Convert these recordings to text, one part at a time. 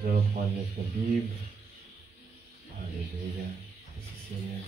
Nous allons prendre notre Bible. Alléluia. Merci Seigneur.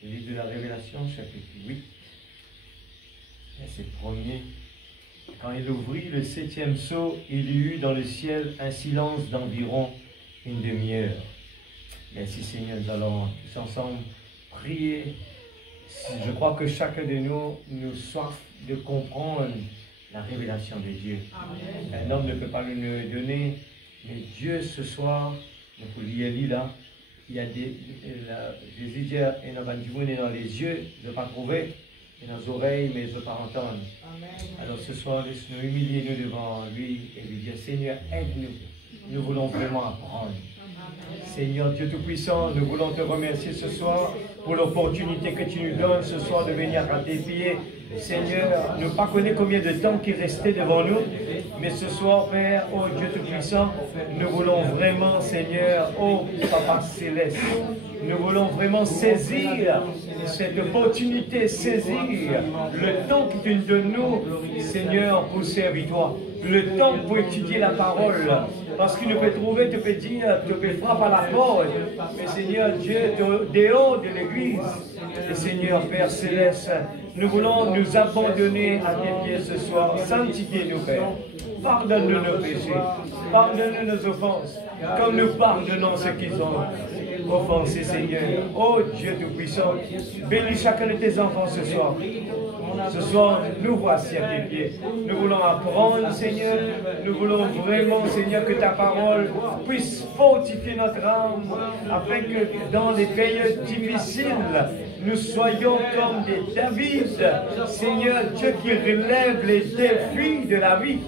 Le livre de la Révélation, chapitre 8, verset 1er. Quand il ouvrit le 7e sceau, il y eut dans le ciel un silence d'environ une demi-heure. Merci Seigneur, nous allons tous ensemble prier. Je crois que chacun de nous soif de comprendre la révélation de Dieu. Amen. Un homme ne peut pas nous donner, mais Dieu ce soir, nous lire là, il y a Jésus dit, il y a dans les yeux, je ne veux pas trouver, et dans les oreilles, mais je ne veux pas entendre. Amen. Alors ce soir, laisse-nous humilier nous devant lui et lui dire, Seigneur, aide-nous. Nous voulons vraiment apprendre. Amen. Seigneur Dieu Tout-Puissant, nous voulons te remercier ce soir pour l'opportunité que tu nous donnes ce soir de venir à tes pieds. Seigneur, nous ne pas connaître combien de temps qui restait devant nous, mais ce soir, Père, oh Dieu Tout-Puissant, nous voulons vraiment, Seigneur, oh Papa Céleste, nous voulons vraiment saisir cette opportunité, saisir le temps que tu nous donnes, nous, Seigneur, pour servir toi, le temps pour étudier la parole. Parce qu'il peut trouver, tu peux dire, tu peux frapper à la porte. Mais Seigneur Dieu, dehors de l'église, et Seigneur Père Céleste, nous voulons nous abandonner à tes pieds ce soir. Sanctifie-nous, Père. Pardonne-nous nos péchés. Pardonne-nous nos offenses. Comme nous pardonnons ceux qui ont offensé, Seigneur. Oh Dieu Tout-Puissant, bénis chacun de tes enfants ce soir. Ce soir, nous voici à tes pieds. Nous voulons apprendre, Seigneur. Nous voulons vraiment, Seigneur, que ta parole puisse fortifier notre âme, afin que dans les périodes difficiles, nous soyons comme des David, Seigneur Dieu, qui relève les défis de la vie,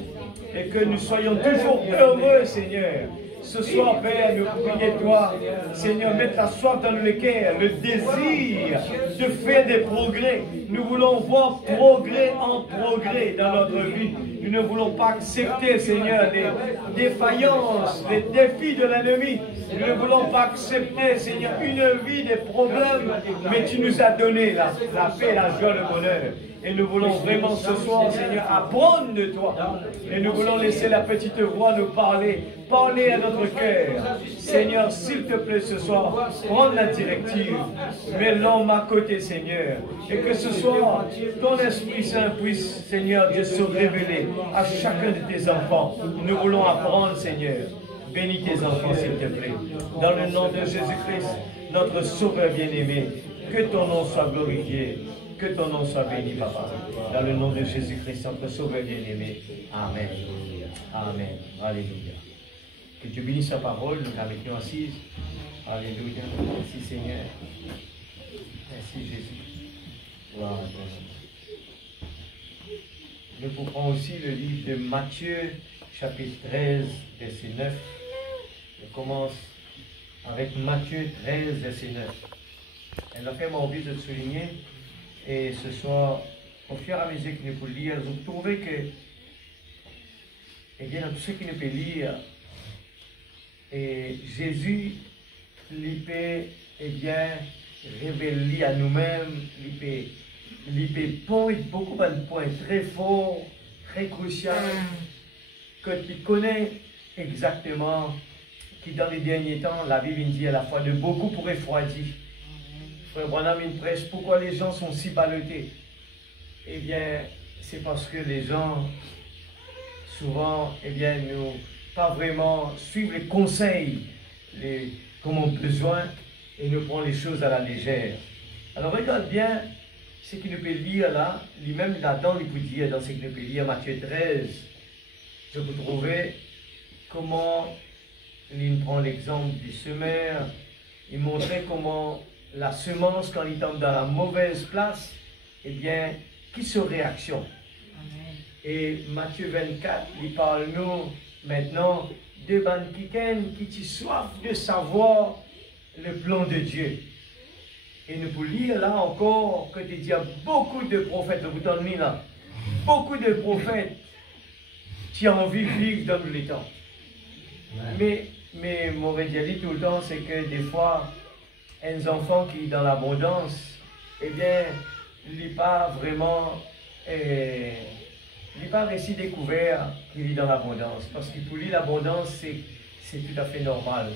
et que nous soyons toujours heureux, Seigneur. Ce soir, Père, nous prions toi, Seigneur, mettre la soif dans le cœur, le désir de faire des progrès. Nous voulons voir progrès en progrès dans notre vie. Nous ne voulons pas accepter, Seigneur, des défaillances, des défis de l'ennemi. Nous ne voulons pas accepter, Seigneur, une vie des problèmes, mais tu nous as donné la paix, la joie, le bonheur. Et nous voulons vraiment ce soir, Seigneur, apprendre de toi. Et nous voulons laisser la petite voix nous parler. Parler à notre cœur. Seigneur, s'il te plaît ce soir, prends la directive. Mets l'homme à côté, Seigneur. Et que ce soir, ton Esprit Saint puisse, Seigneur Dieu, se révéler à chacun de tes enfants. Nous voulons apprendre, Seigneur. Bénis tes enfants, s'il te plaît. Dans le nom de Jésus-Christ, notre Sauveur bien-aimé, que ton nom soit glorifié. Que ton nom soit béni, Papa. Dans le nom de Jésus-Christ, notre Sauveur bien-aimé. Amen. Amen. Alléluia. Que Dieu bénisse sa parole, nous avec nous assises. Alléluia. Merci Seigneur. Merci Jésus. Gloire à toi. Nous pouvons aussi le livre de Matthieu, chapitre 13, verset 9. Je commence avec Matthieu 13, verset 9. Elle a fait mon envie de souligner. Et ce soir, au fur et à mesure que nous pouvons lire, vous trouvez que, eh bien, dans tout ce qui nous peut lire, et Jésus, il peut, eh bien, révéler à nous-mêmes, il peut pointer beaucoup de points très forts, très cruciaux, que tu connais exactement, qui dans les derniers temps, la Bible dit à la fois de beaucoup pour refroidir. Frère Branham, il prêche pourquoi les gens sont si ballottés. Eh bien, c'est parce que les gens, souvent, eh bien, nous pas vraiment suivent les conseils comme on a besoin et nous prenons les choses à la légère. Alors, regarde bien ce qu'il nous peut lire là, lui-même là-dedans, il peut dire dans ce qu'il nous peut lire, Matthieu 13, je vous trouver comment il prend l'exemple du semeur. Il montrait comment la semence, quand il tombe dans la mauvaise place, eh bien, qui se réaction. Et Matthieu 24, il parle nous maintenant de ban qui soif de savoir le plan de Dieu. Et nous pouvons lire là encore que il y a beaucoup de prophètes, vous t'en là, beaucoup de prophètes qui ont envie de vivre dans les temps. Mais mon dit tout le temps, c'est que des fois, un enfant qui est dans l'abondance, eh bien, il n'est pas vraiment, il n'est pas réussi découvert qu'il vit dans l'abondance. Parce que pour lui, l'abondance, c'est tout à fait normal.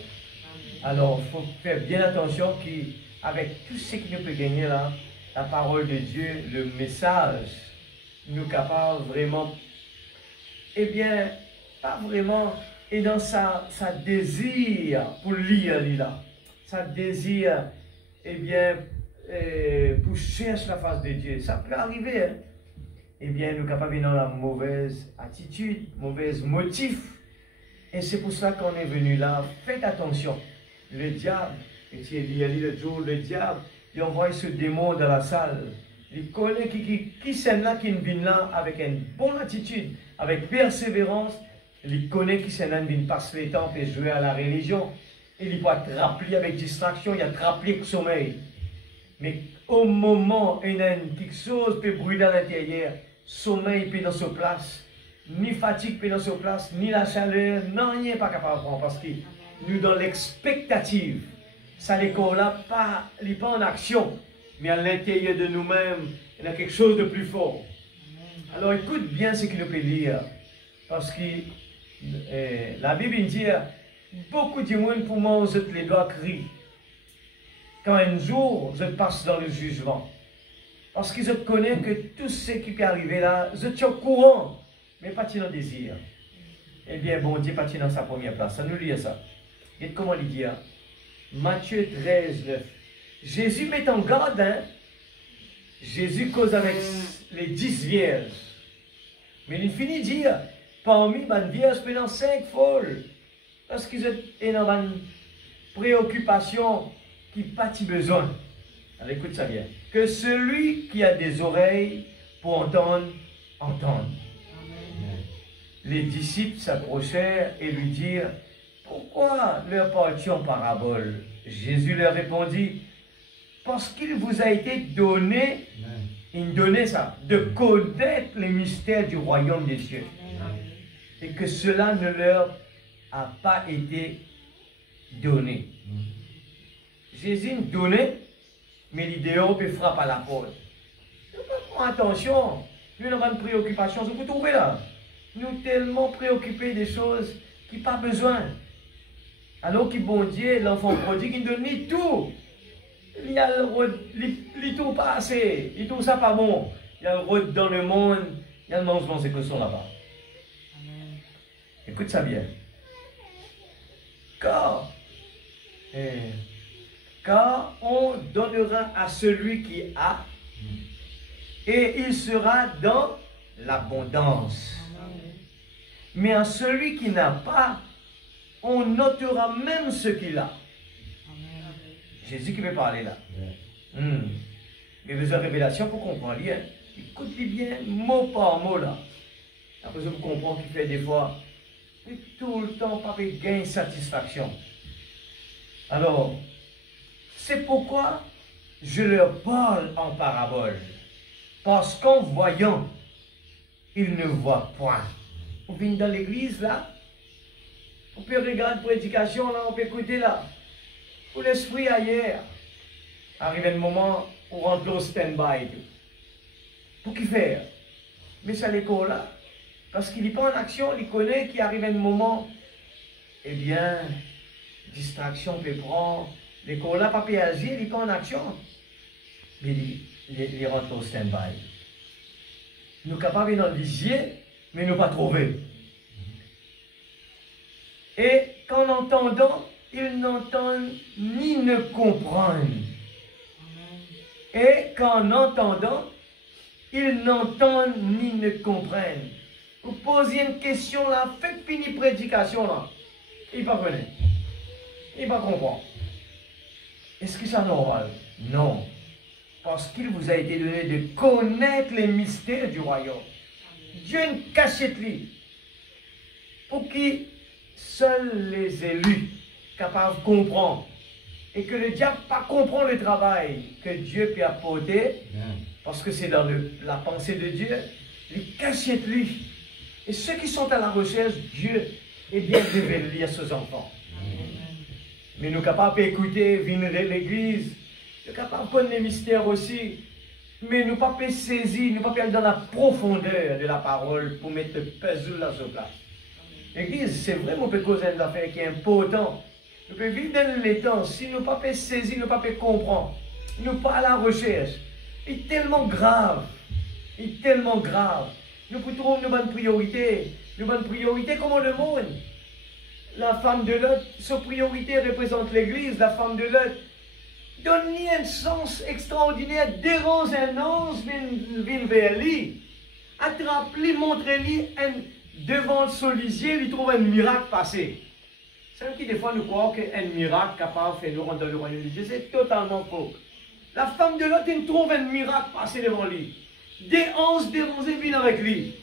Alors, il faut faire bien attention qu'avec tout ce qui nous peut gagner là, la parole de Dieu, le message, nous capables vraiment, eh bien, pas vraiment, et dans sa désir pour lire là, sa désir, eh bien, pour chercher la face de Dieu. Ça peut arriver, hein? Eh bien, nous sommes capables dans la mauvaise attitude, mauvaise motif. Et c'est pour ça qu'on est venu là. Faites attention. Le diable, et tu dit le jour, le diable, il envoie ce démon dans la salle. Il connaît qui c'est là, qui vient là avec une bonne attitude, avec persévérance. Il connaît qui c'est là, qui vient passer le temps et jouer à la religion. Il peut être rappelé avec distraction, il a rappelé avec sommeil. Mais au moment où il y a quelque chose peut brûler à l'intérieur, sommeil peut dans sa place, ni fatigue peut dans sa place, ni la chaleur, non, rien pas capable de prendre parce que nous dans l'expectative, ça n'est là pas en action, mais à l'intérieur de nous-mêmes, il y a quelque chose de plus fort. Alors écoute bien ce qu'il peut lire, parce que la Bible dit, beaucoup de monde pour moi, vous êtes les doigts cris. Quand un jour, je passe dans le jugement. Parce que je connais que tout ce qui peut arriver là, je suis au courant, mais pas dans le désir. Eh bien, bon Dieu, pas dans sa première place. Ça nous lit ça. Et comment il dit, hein? Matthieu 13, 9. Jésus met en garde, hein? Jésus cause avec les 10 vierges. Mais il finit de dire, parmi les vierges, pendant 5 folles. Parce qu'ils ont dans une préoccupation qui n'a pas besoin. Alors écoute ça bien. Que celui qui a des oreilles pour entendre, entende. Amen. Les disciples s'approchèrent et lui dirent, pourquoi leur parles-tu en parabole? Jésus leur répondit, parce qu'il vous a été donné, il donnait ça, de connaître les mystères du royaume des cieux. Amen. Et que cela ne leur a pas été donné. Jésus nous donnait, mais l'idéal peut frapper à la porte. Nous prendre attention. Nous n'avons pas de préoccupation. Vous trouvez là? Nous sommes tellement préoccupés des choses qui n'ont pas besoin. Alors que bon Dieu, l'enfant prodigue, il donne tout. Il y a le tout pas assez. Il tout ça pas bon. Il y a le route dans le monde. Il y a le mangement c'est que sont là-bas. Écoute ça bien. Car on donnera à celui qui a, et il sera dans l'abondance. Mais à celui qui n'a pas, on notera même ce qu'il a. Jésus qui veut parler là. Mais besoin de révélation pour comprendre. Écoutez bien, mot par mot là. Après, vous comprenez qu'il fait des fois, et tout le temps, pas de gain de satisfaction. Alors, c'est pourquoi je leur parle en parabole. Parce qu'en voyant, ils ne voient point. On vient dans l'église là, on peut regarder la prédication là, on peut écouter là. Pour l'esprit ailleurs, arrive un moment où on rentre au stand-by. Pour qui faire? Mais ça l'école là. Parce qu'il n'est pas en action, il connaît qu'il arrive un moment, eh bien, distraction peut prendre. L'école là, pas peut agir, il n'est pas en action. Mais il rentre au stand-by. Nous sommes capables d'en lisier, mais nous pas trouver. Et qu'en entendant, ils n'entendent ni ne comprennent. Et qu'en entendant, ils n'entendent ni ne comprennent. Vous posez une question là, faites finir prédication là. Il ne pas venir. Il va comprendre. Est-ce que c'est normal? Non. Parce qu'il vous a été donné de connaître les mystères du royaume. Dieu a une cachette lui. Pour qui seuls les élus capables de comprendre. Et que le diable pas comprend le travail que Dieu peut apporter. Parce que c'est dans la pensée de Dieu. Il cachette lui. Et ceux qui sont à la recherche, Dieu est bien révélé à ses enfants. Mais nous sommes capables d'écouter, venir de l'église. Nous sommes capables de connaître les mystères aussi. Mais nous ne pouvons pas saisir, nous ne pouvons pas aller dans la profondeur de la parole pour mettre le puzzle à sa place. L'église, c'est vraiment une cause d'affaires qui est important. Nous pouvons vivre dans les temps. Si nous ne pouvons pas saisir, nous ne pouvons pas comprendre. Nous ne pouvons pas à la recherche. C'est tellement grave. C'est tellement grave. Nous pouvons trouver une bonne priorité. Une bonne priorité comme le monde. La femme de Lot, sa priorité représente l'église, la femme de Lot. Donne-lui un sens extraordinaire, dérange un ange, vient vers lui. Attrape-lui, montre-lui devant son lisier, il trouve un miracle passé. C'est qui des fois nous croit qu'un miracle capable de faire nous rentrer dans le royaume de Dieu, c'est totalement faux. La femme de Lot, elle trouve un miracle passé devant lui. Des anges dérangés viennent avec lui.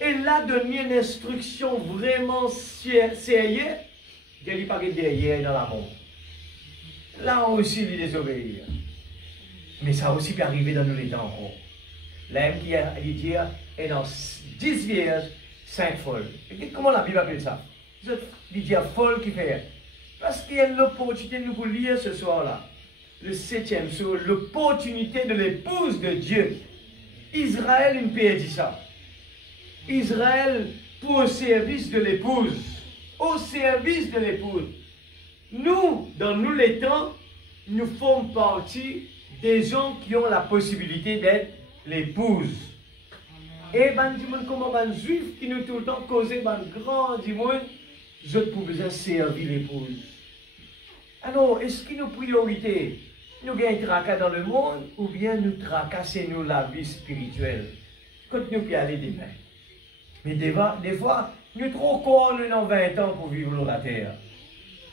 Et là, donne-lui une instruction vraiment sérieuse, qu'elle n'y pas derrière dans la montre. Là aussi, il désobéir. Mais ça aussi peut arriver dans nous les temps encore. L'homme qui a dit, est dans 10 vierges, 5 folles. Et comment la Bible appelle ça? Il dit folle qui fait. Parce qu'il y a l'opportunité de nous lire ce soir-là. Le 7e soir, l'opportunité de l'épouse de Dieu. Israël, une paix dit ça. Israël pour au service de l'épouse. Au service de l'épouse. Nous, dans nous les temps, nous faisons partie des gens qui ont la possibilité d'être l'épouse. Et ben, comment ben juif qui nous tout le temps causé ben grand du monde, je pour besoin servir l'épouse. Alors, est-ce que nos priorités, nous gagnons tracas dans le monde ou bien nous tracasser nous la vie spirituelle? Quand nous pouvons aller demain. Mais des fois, nous trop courts dans 20 ans pour vivre sur la terre.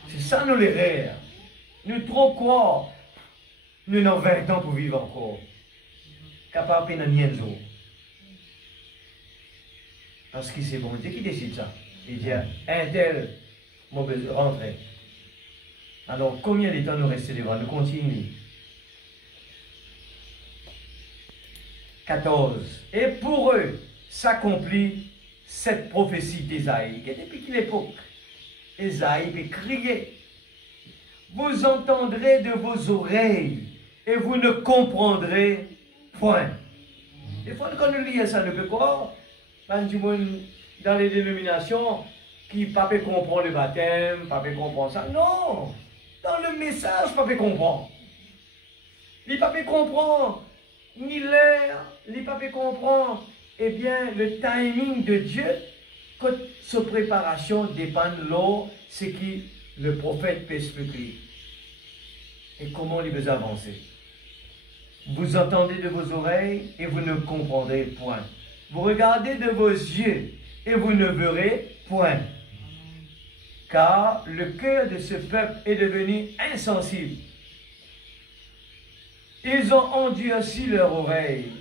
C'est ça nous les rêves. Nous trop courts, nous avons 20 ans pour vivre encore. Capable de nienzo. Parce que c'est bon Dieu qui décide ça. Il dit, un tel, moi, rentrer. Alors, combien de temps nous restons devant? Nous continuons. 14. Et pour eux, s'accomplit cette prophétie d'Ésaïe. Et depuis quelle époque? Ésaïe peut crier. Vous entendrez de vos oreilles et vous ne comprendrez point. Des fois, quand nous lisons ça, nous peut croire, dans les dénominations, qui ne peuvent pas comprendre le baptême, ne peuvent pas comprendre ça. Non! Dans le message, ne peuvent pas comprendre. Ils ne peuvent pas comprendre ni l'heure, ils ne peuvent pas comprendre, eh bien, le timing de Dieu. Quand sa préparation dépend de l'eau, ce qui le prophète peut expliquer. Et comment il veut avancer. Vous entendez de vos oreilles et vous ne comprendrez point. Vous regardez de vos yeux et vous ne verrez point. Car le cœur de ce peuple est devenu insensible. Ils ont endurci leurs oreilles.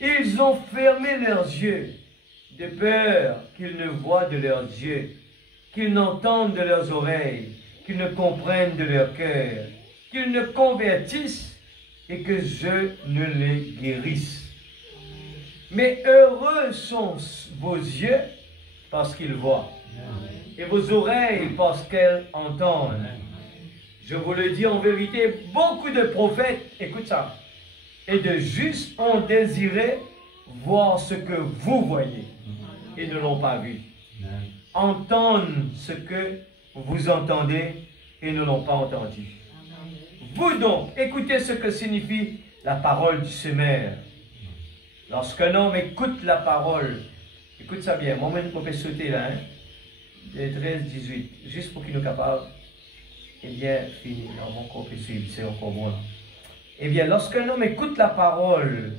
Ils ont fermé leurs yeux, de peur qu'ils ne voient de leurs yeux, qu'ils n'entendent de leurs oreilles, qu'ils ne comprennent de leur cœur, qu'ils ne convertissent et que je ne les guérisse. Mais heureux sont vos yeux parce qu'ils voient, et vos oreilles parce qu'elles entendent. Je vous le dis en vérité, beaucoup de prophètes, écoute ça, et de justes ont désiré voir ce que vous voyez et ne l'ont pas vu. Entendre ce que vous entendez et ne l'ont pas entendu. Vous donc, écoutez ce que signifie la parole du semeur. Lorsqu'un homme écoute la parole, écoute ça bien, moi je peux sauter là, hein, les 13, 18, juste pour qu'il nous capable, eh bien, fini, mon corps peut suivre, c'est encore moins. Eh bien, lorsqu'un homme écoute la parole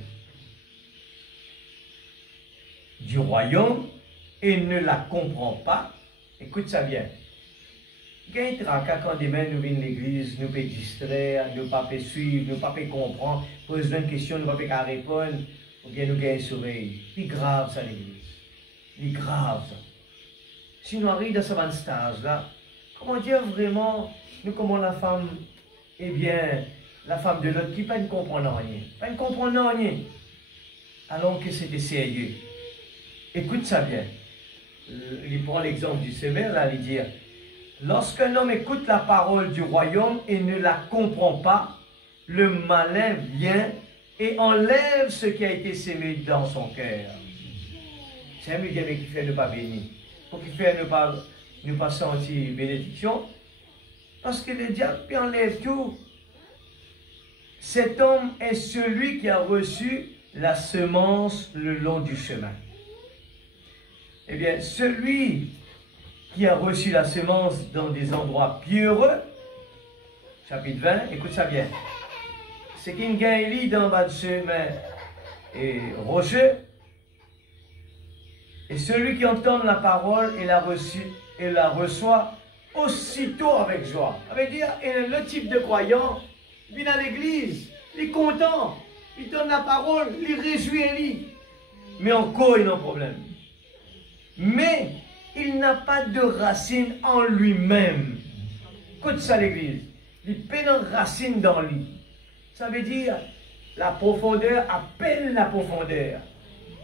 du royaume et ne la comprend pas, écoute ça bien, Il y a un tracas quand demain nous venons à l'église, nous pouvons distraire, nous ne pouvons pas suivre, nous ne pouvons pas comprendre, poser une question, nous ne pouvons pas répondre, ou bien nous gagnons un sourire. C'est grave ça l'église. C'est grave ça. Si nous arrivons dans ce stage-là, comment dire vraiment, nous comment la femme, eh bien, la femme de l'autre qui ne comprend rien. Pas ne comprend rien. Alors que c'était sérieux. Écoute ça bien. Il prend l'exemple du semeur, là, il dit, lorsqu'un homme écoute la parole du royaume et ne la comprend pas, le malin vient et enlève ce qui a été semé dans son cœur. C'est un gars qui fait ne pas bénir. Pour qu'il fait ne pas sentir bénédiction. Parce que le diable enlève tout. Cet homme est celui qui a reçu la semence le long du chemin. Eh bien, celui qui a reçu la semence dans des endroits pierreux, chapitre 20, écoute ça bien. C'est qu'il y a un lit dans le chemin et rocheux, et celui qui entend la parole et la reçoit aussitôt avec joie. Ça veut dire, et le type de croyant, il vient à l'église, il est content, il donne la parole, il réjouit et lit. Mais encore, il a un problème. Mais il n'a pas de racine en lui-même. Écoute ça l'église. Il peine une racine dans lui. Ça veut dire, la profondeur appelle la profondeur.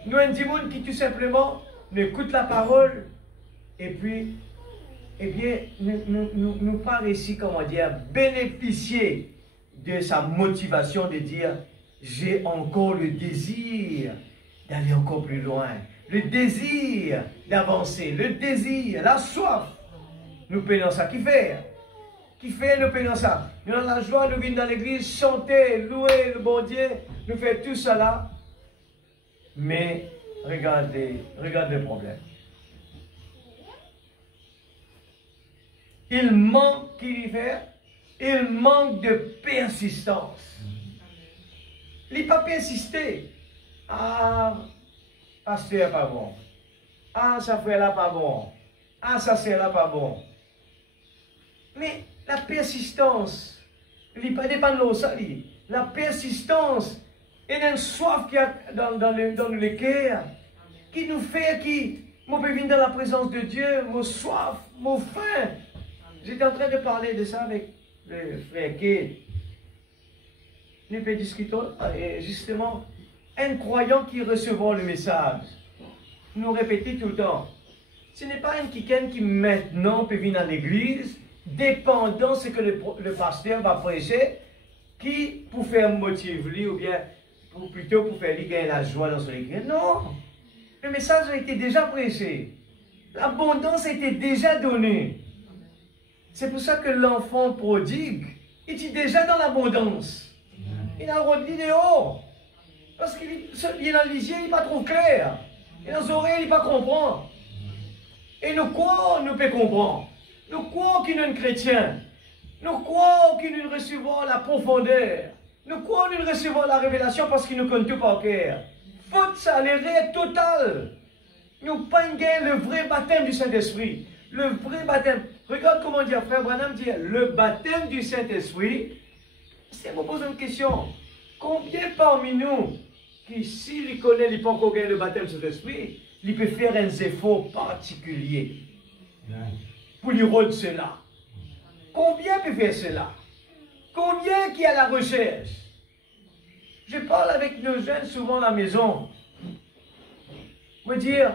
Nous, un monde qui tout simplement n'écoute la parole et puis, eh bien, nous pas réussi, comment dire, bénéficier de sa motivation de dire, j'ai encore le désir d'aller encore plus loin, le désir d'avancer, le désir, la soif. Nous payons ça. Qui fait, nous payons ça. Nous avons la joie, nous venons dans l'église, chanter, louer le bon Dieu, nous faisons tout cela. Mais regardez le problème. Il manque, il manque de persistance. Il n'est pas persisté. Ah, pasteur pas bon. Ah, ça fait là pas bon. Ah, ça c'est là pas bon. Mais la persistance, il n'est pas dépendant de ça. La persistance et une soif qu'il y a dans le cœur qui nous fait moi je venir dans la présence de Dieu, mon soif, mon faim. J'étais en train de parler de ça avec le frère Kay. Nous pouvons discuter justement un croyant qui recevra le message. Nous répétons tout le temps. Ce n'est pas un quelqu'un qui maintenant peut venir à l'église, dépendant de ce que le pasteur va prêcher, qui pour faire motiver lui ou bien plutôt pour faire lui gagner la joie dans son église. Non! Le message a été déjà prêché. L'abondance a été déjà donnée. C'est pour ça que l'enfant prodigue est déjà dans l'abondance. Il a le droit de l'idéal. Parce qu'il est dans les yeux, il n'est pas trop clair. Et dans les oreilles, il n'est pas comprendre. Et nous croyons, nous pouvons comprendre. Nous croyons qu'il est un chrétien. Nous croyons qu'il nous recevons la profondeur. Nous croyons qu'il nous recevons la révélation parce qu'il nous connaît tout par cœur. Faute ça, l'erreur totale. Nous pas le vrai baptême du Saint-Esprit. Le vrai baptême. Regarde comment dit frère Branham dit le baptême du Saint-Esprit. C'est pour poser une question. Combien parmi nous qui, s'il connaît, il peut encore gagner le baptême du Saint-Esprit, il peut faire un effort particulier pour lui rendre cela? Combien peut faire cela? Combien qui a la recherche? Je parle avec nos jeunes souvent à la maison. Me dire,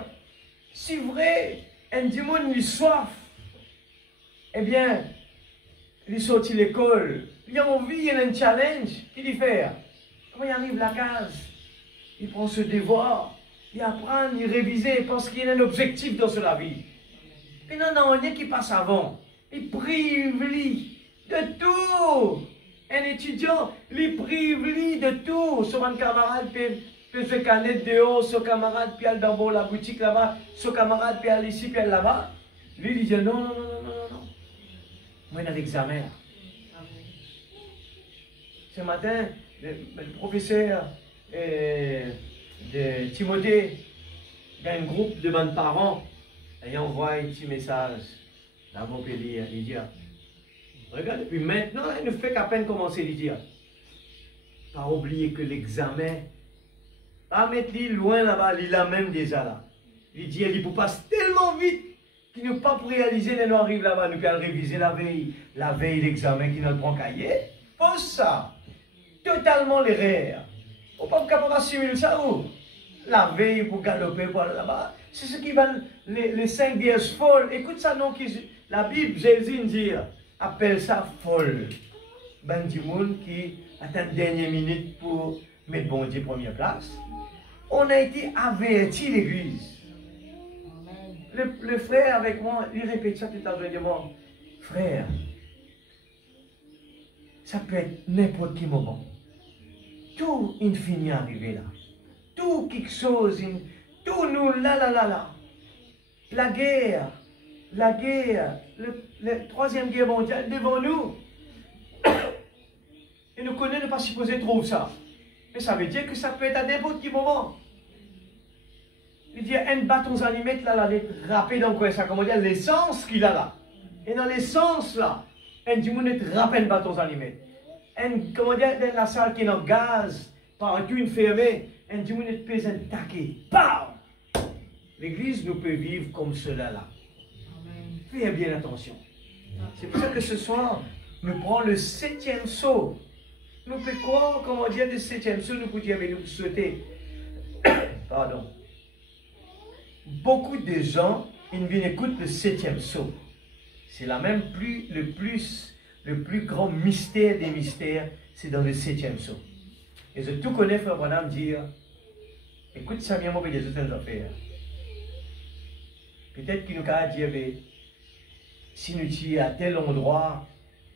si vrai, un démon lui soif, eh bien, il sortit de l'école, il a envie, il a un challenge, qu'il y fait. Quand il arrive à la case, il prend ce devoir, il apprend, il révise, parce qu'il y a un objectif dans sa vie. Et non, rien qui passe avant. Il prive de tout. Un étudiant, il prive de tout. Son camarade peut se canner dehors, son camarade peut aller dans la boutique là-bas, son camarade peut aller ici, peut aller là-bas. Lui, il dit non. Moi, dans l'examen. Ce matin, le professeur de Timothée, il y a un groupe de bonnes parents, et il envoie un petit message. Là, mon père il dit, regarde, puis maintenant, il ne fait qu'à peine commencer, il dit, pas oublier que l'examen, pas mettre lui loin là-bas, il l'a même déjà là. Il dit, il passe tellement vite qu'il ne peut pas réaliser, les nous arrive là-bas, nous pouvons réviser la veille l'examen qui nous prend cahier. Pose ça. Totalement l'erreur. On ne peut pas capable assimiler ça où? La veille pour galoper pour aller là-bas. C'est ce qui va les 5 dias folles. Écoute ça, non, la Bible, Jésus dit, appelle ça folle. Ben du monde qui attend dernière minute pour mettre bon Dieu première place. On a été averti l'église. Le frère avec moi, il répète ça tout à l'heure. Frère, ça peut être n'importe quel moment. Tout infini arrivé là. Tout quelque chose, tout nous là. La guerre, la troisième guerre mondiale devant nous. Et nous connaissons ne pas supposer trop ça. Mais ça veut dire que ça peut être à n'importe quel moment. Il dit, un bâton allumettes là, râpé dans quoi ça, comment dire, l'essence qu'il a là. Et dans l'essence là, un du monde est râpé un bâton allumettes. Comment dire, dans la salle qui est en gaz, par une fermée, un du monde est pesé un taquet. Pam! L'église nous peut vivre comme cela là. Faites bien attention. C'est pour ça que ce soir, nous prenons le 7e saut. Nous faisons quoi, comment dire, le 7e saut, nous pouvons souhaiter. Pardon. Beaucoup de gens, ils viennent écouter le 7e saut. C'est la même le plus grand mystère des mystères, c'est dans le 7e saut. Et je tout connais, frère Branham, dire, écoute ça bien, moi, des autres affaires. Peut-être qu'il nous a dit, si nous sommes à tel endroit,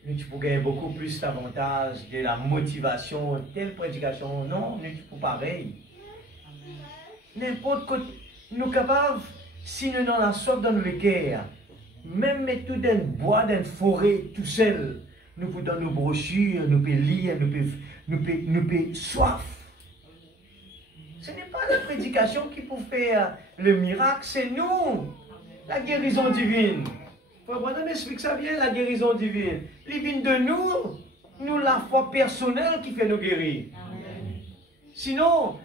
nous pouvons gagner beaucoup plus d'avantages, de la motivation, telle prédication. Non, nous sommes pareil. N'importe quoi, nous sommes capables, si nous avons la soif dans le cœur, même mettre tout dans le bois, dans la forêt, tout seul, nous pouvons dans nos brochures, nous pouvons lire, nous pouvons soif. Ce n'est pas la prédication qui peut faire le miracle, c'est nous, la guérison divine. Frère Branham explique ça bien, la guérison divine. Il vient de nous la foi personnelle qui fait nous guérir. Sinon,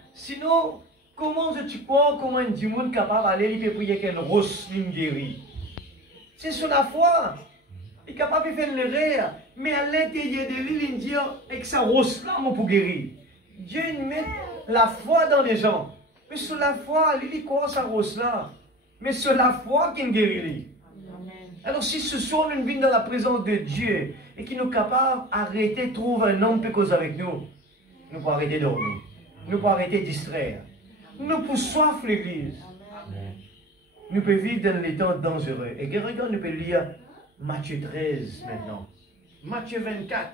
comment tu crois comment un monde capable d'aller, il peut prier qu'un rose lui guérit? C'est sur la foi. Il est capable de faire l'erreur, mais à l'intérieur de lui, il dit avec sa rose là, on peut guérir. Dieu met la foi dans les gens. Mais sur la foi, il croit sa rose là. Mais sur la foi qu'il guérit. Alors si ce soir nous venons dans la présence de Dieu et qu'il nous est capable d'arrêter, trouver un homme qui cause avec nous, nous pouvons arrêter de dormir, nous pouvons arrêter de distraire, nous pouvons soif l'église, nous pouvons vivre dans les temps dangereux. Et regarde, nous pouvons lire Matthieu 13 maintenant. Matthieu 24,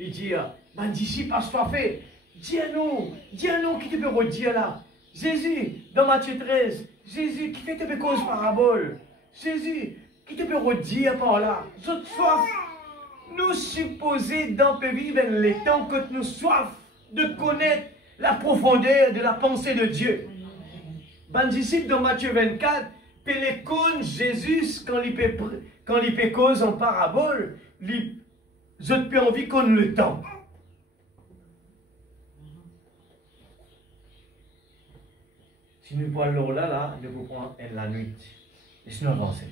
il dit, ben d'ici pas soifé, dis-nous qui te peut redire là. Jésus, dans Matthieu 13, Jésus qui fait te cause parabole. Jésus, qui te peut redire par là, cette soif, nous supposer dans vivre les temps que nous soif de connaître la profondeur de la pensée de Dieu. Ben disciple dans Matthieu 24, pélécone Jésus quand il peut cause en parabole, je peux envie qu'on le temps. Si nous parlons là, nous pouvons prendre la nuit. Et sinon avancer.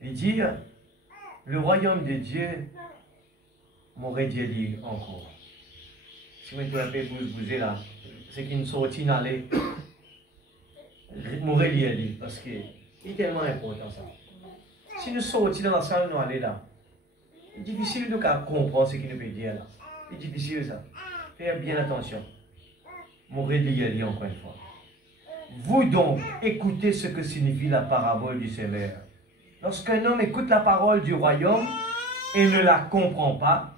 Et dire, le royaume de Dieu m'aurait dit encore. Si vous avez bouger là, c'est qu'il ne sortit d'aller, m'aurait dit, parce que c'est tellement important ça. Si nous sortons dans la salle, nous allons là. C'est difficile de comprendre ce qu'il nous peut dire là. C'est difficile ça. Faites bien attention. M'aurait dit encore une fois. Vous donc, écoutez ce que signifie la parabole du Seigneur. Lorsqu'un homme écoute la parole du royaume et ne la comprend pas,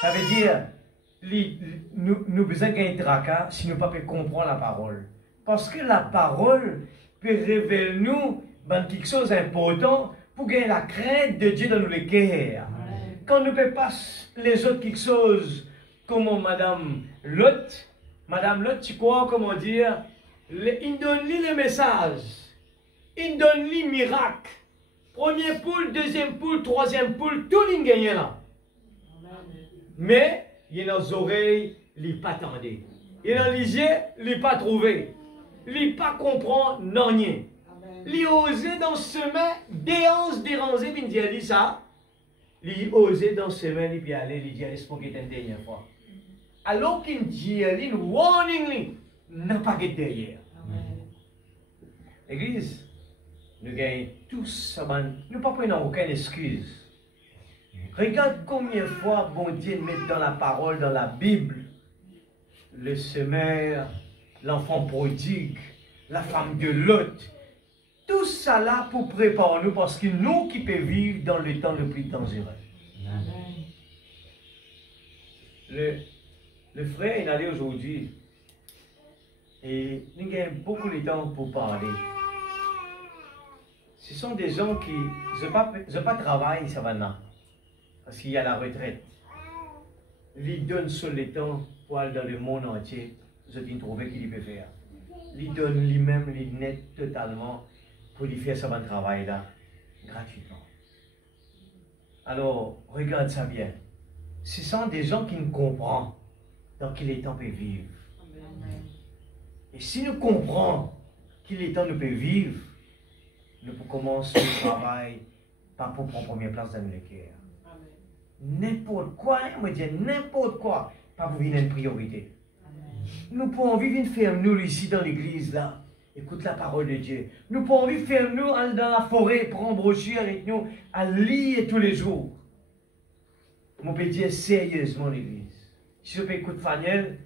ça veut dire, nous besoin gagner tracas si nous ne pouvons pas comprendre la parole. Parce que la parole peut révéler nous quelque chose d'important pour gagner la crainte de Dieu dans nos cœurs. Quand nous ne pouvons pas les autres quelque chose, comme Madame Lot, tu crois comment dire, il donne lui le message, il donne lui miracle. Première poule, deuxième poule, troisième poule, tout le monde gagne là. Mais, il y a nos oreilles, il pas attendu. Il y a les yeux, il pas trouvé. Il pas comprend, non rien. Il osé dans ce chemin, déranger, il dit ça. Il osé dans ce chemin, il aller, il dit, c'est pour qu'il y ait une dernière fois. Alors qu'il dit, il warning, n'a pas de derrière. L'église, nous gagnons tous, nous ne prenons aucune excuse. Regarde combien de fois bon Dieu met dans la parole, dans la Bible, le semeur, l'enfant prodigue, la femme de Lot. Tout ça là pour préparer nous parce que nous qui pouvons vivre dans le temps le plus dangereux. Le frère est allé aujourd'hui et nous avons beaucoup de temps pour parler. Ce sont des gens qui n'ont pas de travail, ça va là. Parce qu'il y a la retraite. Il donne sur le temps pour aller dans le monde entier. Je dis trouver qu'il peut faire. Il donne lui-même, il net totalement pour lui faire ce bon travail là, gratuitement. Alors, regarde ça bien. Ce sont des gens qui nous comprennent dans quel temps peut vivre. Et si nous comprenons quel temps nous peut vivre, nous pouvons commencer le travail par pour prendre première place dans le cœur. N'importe quoi, on me dit n'importe quoi, pas pour venir une priorité. Nous pouvons vivre une ferme, nous ici dans l'église là, écoute la parole de Dieu. Nous pouvons vivre ferme, nous dans la forêt, prendre brochure avec nous, à lire tous les jours. On peut dire sérieusement l'église. Si je peux écouter Faniel,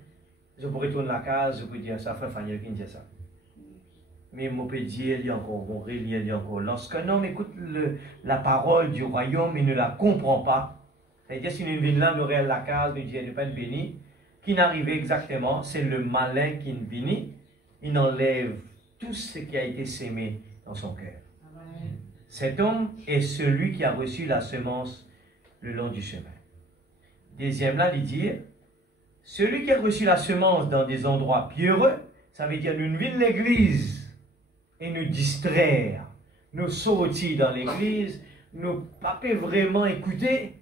je peux retourner à la case, je peux dire ça, frère Faniel qui me dit ça. Mais mon peut dire, il y a encore, mon relire, il y a encore. Lorsqu'un homme écoute la parole du royaume, il ne la comprend pas. C'est-à-dire, si nous venons là, nous regardons la case, nous disons, il n'y a pas de béni. Qui n'arrive exactement, c'est le malin qui ne bénit. Il enlève tout ce qui a été sémé dans son cœur. Cet homme est celui qui a reçu la semence le long du chemin. Deuxième là, il dit, celui qui a reçu la semence dans des endroits pierreux, ça veut dire nous venons l'église et nous distraire, nous sortir dans l'église, nous pas vraiment écouter,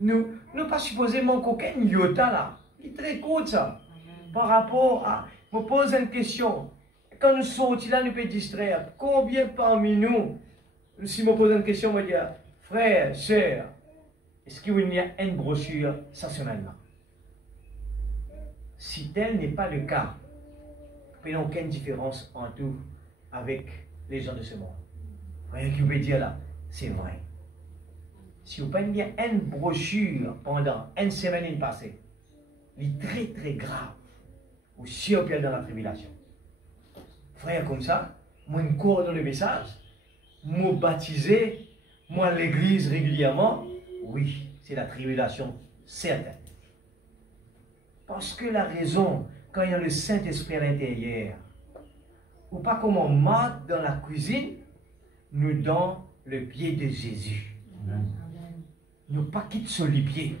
nous pas supposément qu'aucun iota là. Il est très court ça. Par rapport à, me pose une question. Quand nous sortons là, nous pouvons distraire. Combien parmi nous, si je me pose une question, je me dis, frère, sœur, est-ce qu'il y a une brochure cette semaine-là? Si tel n'est pas le cas, nous n'avons aucune différence en tout avec les gens de ce monde. Rien que vous pouvez dire là, c'est vrai. Si vous prenez bien une brochure pendant une semaine passée, il est très très grave. Ou si on pied dans la tribulation. Frère, comme ça, moi je cours dans le message, moi baptisé, moi l'église régulièrement, oui, c'est la tribulation certaine. Parce que la raison, quand il y a le Saint-Esprit à l'intérieur, ou pas comme on marque dans la cuisine, nous donnons le pied de Jésus. Amen. Nous pas quitte sur les pieds.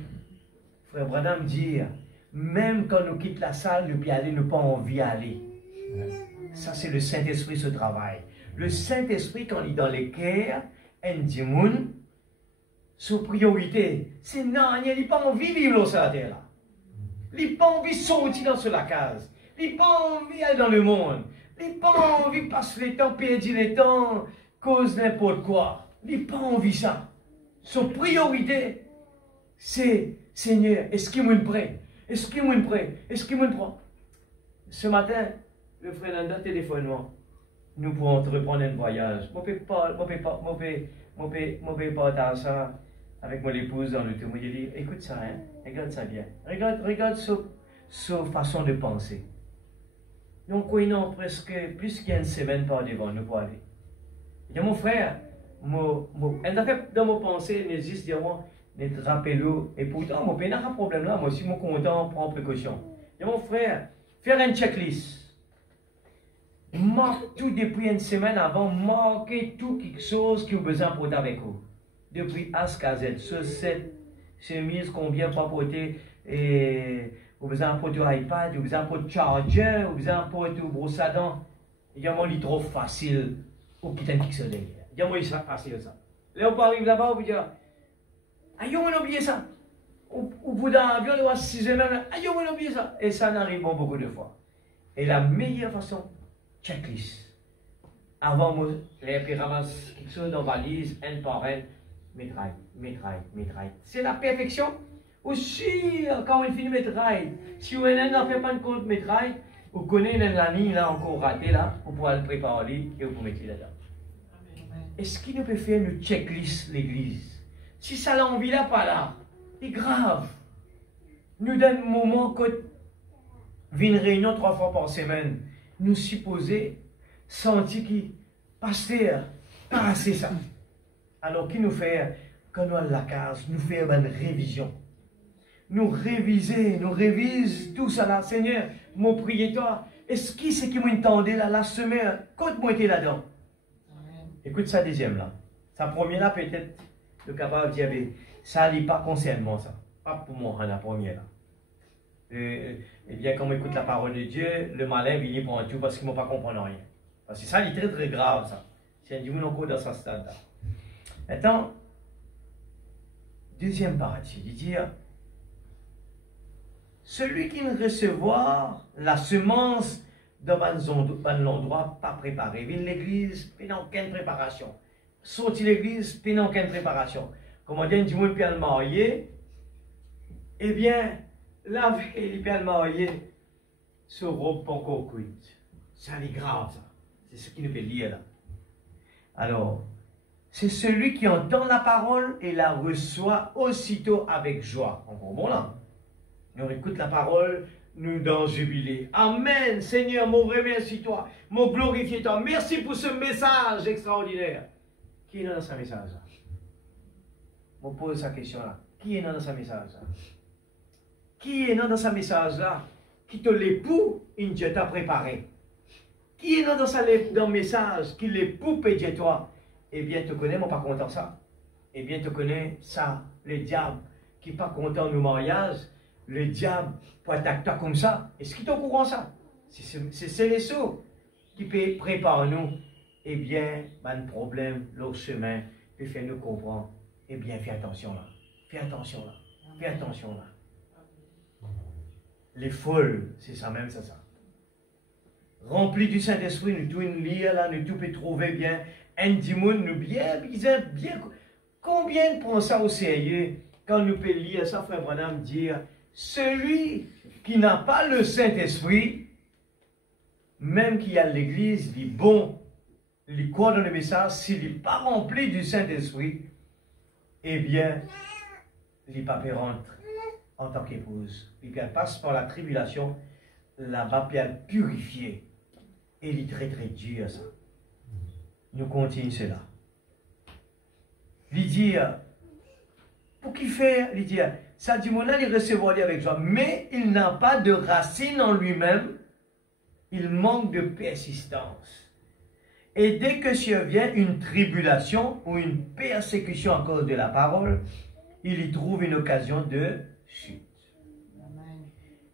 Frère Branham dit, même quand nous quittons la salle, nous pied aller, nous pas envie d'aller. Ça c'est le Saint-Esprit ce travail. Le Saint-Esprit quand il est dans les cœurs, il dit moun, sa priorité, c'est non, il n'a pas envie de vivre sur la terre là. Il n'a pas envie de sortir dans la case. Il n'a pas envie d'aller dans le monde. Il n'a pas envie de passer le temps, perdre le temps, cause n'importe quoi. Il n'a pas envie de ça. Son priorité, c'est Seigneur, est-ce qu'il me prêt? Est-ce qu'il me prêt? Est-ce qu'il me prend? Ce matin, le frère Nanda téléphone moi. Nous pouvons reprendre un voyage. Je ne peux pas partager ça avec mon épouse dans le tour. Je dis, écoute ça, hein? Regarde ça bien. Regarde sa façon de penser. Nous connaissons presque plus qu'une semaine par devant nous pour aller. Il dit, mon frère, dans mon pensée, n'existe dire moi, n'être rappelé, et pourtant, mon père n'a pas de problème là, moi aussi, mon content, prend précaution. Il dit, mon frère, faire une checklist. Marque tout depuis une semaine avant, marquez tout quelque chose qui vous besoin porter avec vous. Depuis A jusqu'à Z, chaussettes, chemise, combien pas porter, et vous besoin porter iPad, vous besoin porter charger, vous besoin porter brosse à dents. Il y a trop facile, ou quitter un pixel derrière. Il y a moins facile ça. Là, on arrive là-bas, on peut dire, aïe, on a oublié ça. Au bout d'un avion, on va 6 semaines, aïe, on a oublié ça. Et ça n'arrive pas beaucoup de fois. Et la meilleure façon, checklist. Avant, les ramasse quelque chose dans la valise, un par un, métraille. C'est la perfection. Aussi, quand on finit métraille, si on n'en fait pas de compte métraille, vous connaissez la ligne là encore ratée là, vous pourrez le préparer et vous mettez là-dedans. Est-ce qu'il nous peut faire une checklist l'église? Si ça l'envie là, pas là, c'est grave. Nous donne un moment que une réunion 3 fois par semaine, nous supposer sentir qui pasteur, pas assez ça. Alors qu'il nous fait, quand nous avons la case, nous fait une révision. Nous révise tout ça là. Seigneur, mon prier toi, est-ce qui c'est qui m'entendait là, la semaine, quand moi était là-dedans? Écoute ça deuxième là. Sa première là, peut-être, le capable de dire, ça n'est pas concernant ça. Pas pour moi, la première là. Eh bien, quand on écoute la parole de Dieu, le malin vient pour tout parce qu'il ne m'a pas comprendre rien. Parce que ça, il est très très grave ça. C'est un dimanche encore dans ce stade-là. Maintenant, deuxième partie, il dit, celui qui ne recevoir la semence dans un endroit pas préparé. Vient l'église, puis n'a aucune préparation. Sorti l'église, puis n'a aucune préparation. Comme on dit, du monde peut le marier, eh bien, la veille, il peut le marier, ce robe pas encore cuite. Ça, c'est grave, ça. C'est ce qui nous fait lire là. Alors, c'est celui qui entend la parole et la reçoit aussitôt avec joie. Encore bon là. Nous écoute la parole, nous dans jubilé. Amen, Seigneur, mon remercie toi, mon glorifié toi. Merci pour ce message extraordinaire. Qui est dans ce message là? Je me pose cette question là. Qui est dans ce message là? Qui est dans ce message là? Qui te l'époux, il Dieu t'a préparé. Qui est dans le message qui l'époux paie Dieu toi? Eh bien, tu connais, moi pas content ça. Eh bien, tu connais ça, le diable qui n'est pas content du mariage. Le diable peut attaquer comme ça. Est-ce qu'il est au courant de ça? C'est les sous qui préparent nous. Eh bien, un problème, leur chemin, peut faire nous comprendre. Eh bien, fais attention là. Fais attention là. Fais attention là. Les folles, c'est ça même, c'est ça. Remplis du Saint-Esprit, nous tout lire là, nous tout peut trouver bien. Un dimanche, nous bien. Combien de prend ça au sérieux quand nous peut lire ça, frère Branham, dire. Celui qui n'a pas le Saint-Esprit, même qui a l'église, dit bon, il croit dans le message, s'il n'est pas rempli du Saint-Esprit, eh bien, il pas peut rentrer en tant qu'épouse. Il passe par la tribulation, là-bas, il purifié. Et il est très très dur ça. Nous continuons cela. Il dit, pour qui faire, il dit, ça dit, mon âme, il recevra avec joie, mais il n'a pas de racine en lui-même, il manque de persistance. Et dès que survient une tribulation ou une persécution à cause de la parole, il y trouve une occasion de chute.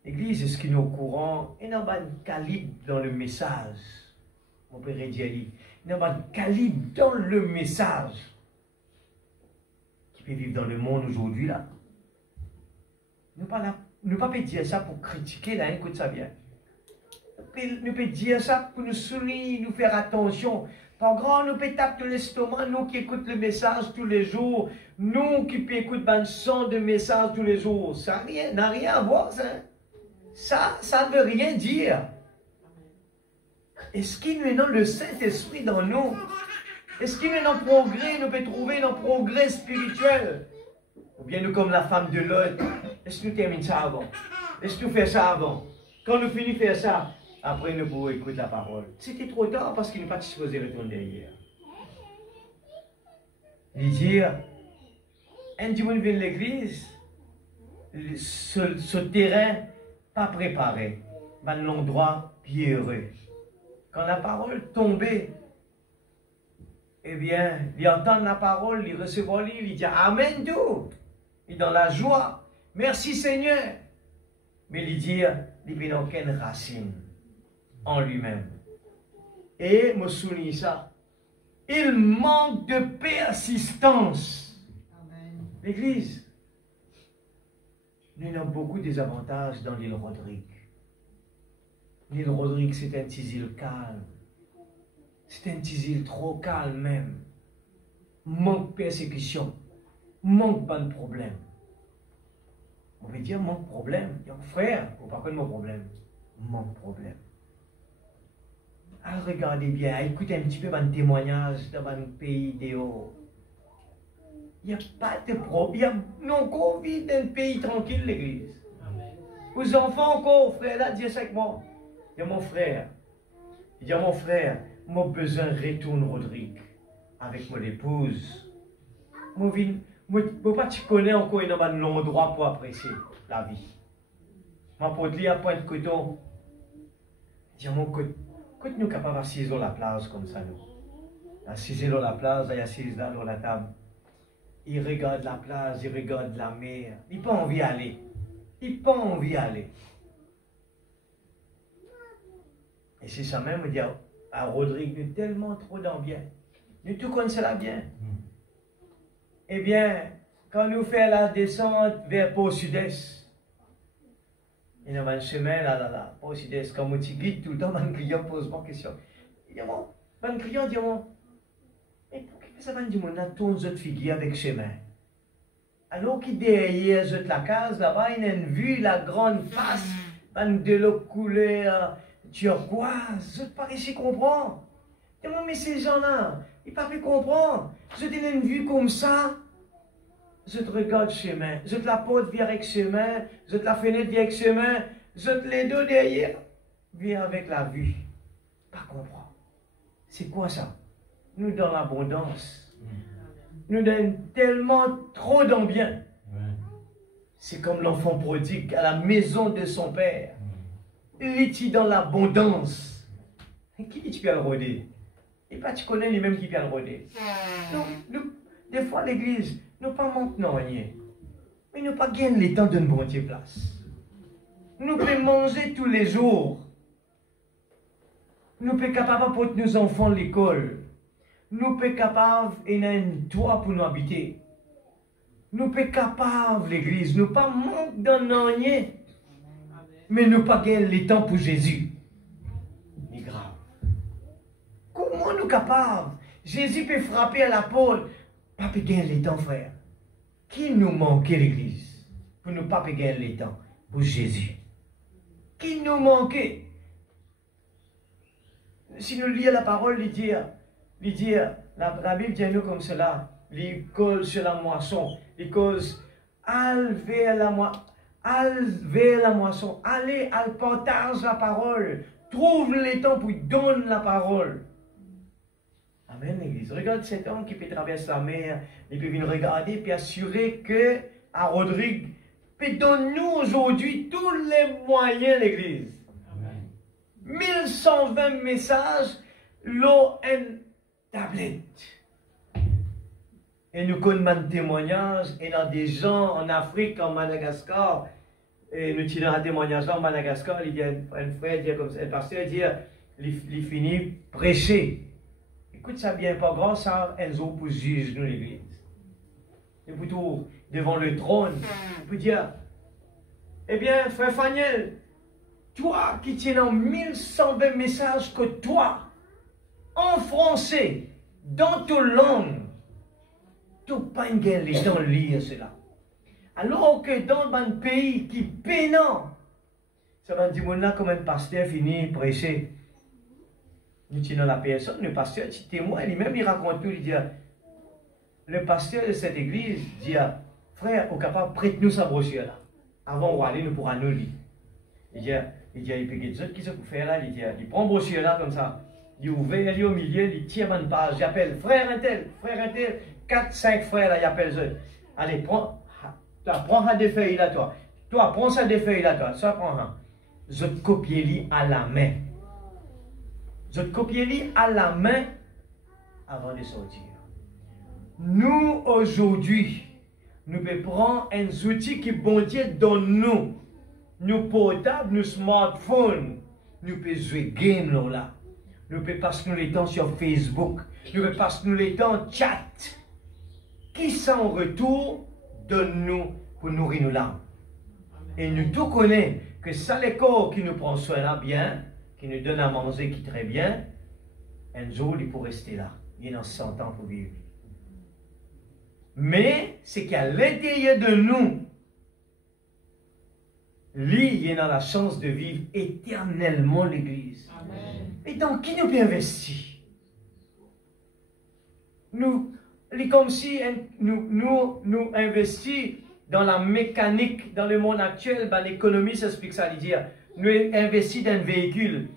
L'Église, est-ce qu'il est au courant? Il n'y a pas de calibre dans le message. Mon père dit, il n'y a pas de calibre dans le message qui peut vivre dans le monde aujourd'hui là. Nous ne pouvons pas dire ça pour critiquer, là, écoute ça bien. Nous pouvons dire ça pour nous souligner, nous faire attention. Par grand, nous pouvons taper l'estomac, nous qui écoutons le message tous les jours, nous qui écoutons un son de message tous les jours. Ça n'a rien à voir, ça. Ça ne veut rien dire. Est-ce qu'il nous est dans le Saint-Esprit dans nous? Est-ce qu'il est dans le progrès? Nous pouvons trouver dans le progrès spirituel. Ou bien nous, comme la femme de Lot, est-ce que nous terminons ça avant? Est-ce que nous faisons ça avant? Quand nous finissons de faire ça, après nous pouvons écouter la parole. C'était trop tard parce qu'il n'est pas disposé de retourner derrière. Il dit, un dimanche vient de l'église, ce terrain pas préparé, un endroit pierreux. Quand la parole tombait, eh bien, il entend la parole, il recevra il dit Amen tout. Il est dans la joie. Merci Seigneur. Mais il dit, il n'a aucune racine en lui-même. Et me souligne ça. Il manque de persistance. L'Église, nous avons beaucoup des avantages dans l'île Rodrigue. L'île Rodrigue, c'est un petit île calme. C'est un petit île trop calme même. Manque de persécution. Manque pas de problème. On veut dire manque de problème. Frère, faut pas connaître mon problème. Manque de problème. Alors regardez bien, écoutez un petit peu mon témoignage dans mon pays dehors. Il n'y a pas de problème. Non, qu'on vit dans un pays tranquille, l'Église. Aux enfants encore, frère, là, dis ça avec moi. Il y a mon frère. Il dit à mon frère, mon besoin retourne Rodrigue avec mon épouse. Moi, pas tu connais encore un endroit pour apprécier la vie. Ma pote à point de coton. Il dit à mon côté, quand nous sommes capables d'assis dans la plage comme ça, nous. Assis dans la plage, il assis là dans la table. Il regarde la plage, il regarde la mer. Il n'a pas envie d'aller. Il n'a pas envie d'aller. Et c'est ça même, on dit à Rodrigue, nous tellement trop d'ambiance. Nous tout connaissons cela bien. Eh bien, quand nous faisons la descente vers Port Sud-Est, il y a un chemin là, Port Sud-Est, comme on dit guide tout le temps, mon client pose pas de question. Il y a mon client dit, et pourquoi ça va dire, on a tourné cette figure avec chemin? Alors qu'il derrière la case, là-bas, il a une vue, la grande face, de l'eau couleur turquoise, je ne pas réussi à comprendre. Et moi, mais ces gens-là, ils ne peuvent pas comprendre. Je te donne une vue comme ça, je te regarde chemin, je te la porte vient avec chemin, je te la fenêtre vient avec chemin, je te les deux derrière, vient avec la vue. Pas comprendre. C'est quoi ça? Nous dans l'abondance. Nous donnons tellement trop d'ambiance. C'est comme l'enfant prodigue à la maison de son père. Il est dans l'abondance. Qui dit que tu peux le rôder? Et pas tu connais les mêmes qui peuvent le rôder. Donc, des fois l'église, nous pas maintenant rien. Mais nous pas gagner le temps de nous bonne place. Nous pouvons manger tous les jours. Nous sommes capables pour nos enfants à l'école. Nous sommes capables d'un toit pour nous habiter. Nous sommes capables, l'église, nous pas manquer dans rien. Mais nous pas gagner le temps pour Jésus. C'est grave. Comment nous capables? Jésus peut frapper à la porte. Pas gagner le temps, frère. Qui nous manque l'église? Pour ne pas gagner le temps pour Jésus. Qui nous manque? Si nous lisons la parole, la Bible dit nous comme cela, il colle sur la moisson, il cause, al vers la moisson, allez, al partage la parole, trouve le temps pour donner la parole. Amen, l'église. Regarde cet homme qui peut traverser la mer, il peut venir regarder, puis assurer que à Rodrigue, peut donner nous aujourd'hui tous les moyens, l'église. 1120 messages, l'eau en tablette. Et nous connaissons un témoignage, et dans des gens en Afrique, en Madagascar, et nous tirons un témoignage en Madagascar, il y a un frère, dit comme ça, un pasteur, il finit prêcher. Écoute ça bien, pas grand, ça, Enzo pour juger nous l'église. Et plutôt devant le trône, on peut dire, eh bien, frère Faniel, toi qui tiens en 1120 messages que toi, en français, dans ta langue, tu n'as pas les temps de lire cela. Alors que dans un pays qui est pénant, ça va dire, là, comme un pasteur finit prêcher. Nous tenons la personne, le pasteur, tu témoin, lui-même, il raconte tout, il dit, le pasteur de cette église dit, frère, au capable, prête-nous sa brochure là. Avant d'aller, nous pourrons nous lire. Il dit, il peut dire, qui se peut faire là, il prend brochure là comme ça. Il ouvre, il est au milieu, il tire une page, il appelle frère un tel, 4, 5 frères là, il appelle eux. Allez, prends un des feuilles là, toi. Toi, prends ça des feuilles là, toi. Ça, prends un. Je te copie à la main. Je te copie à la main avant de sortir. Nous, aujourd'hui, nous pouvons prendre un outil qui bon Dieu donne nous. Nos portables, nos smartphones, nous pouvons jouer game là. Nous pouvons passer nos temps sur Facebook. Nous passons les temps chat. Qui sans retour donne-nous pour nourrir nos larmes. Et nous tous connaissons que ça les corps qui nous prend soin là bien, qui nous donne à manger qui très bien, un jour il pour rester là. Il en 100 ans pour vivre. Mais c'est qu'à l'intérieur de nous, lui, il a la chance de vivre éternellement l'Église. Et dans qui nous peut investir? Nous, comme si nous investissons dans la mécanique, dans le monde actuel, ben, l'économie s'explique ça, dire, nous investissons dans un véhicule.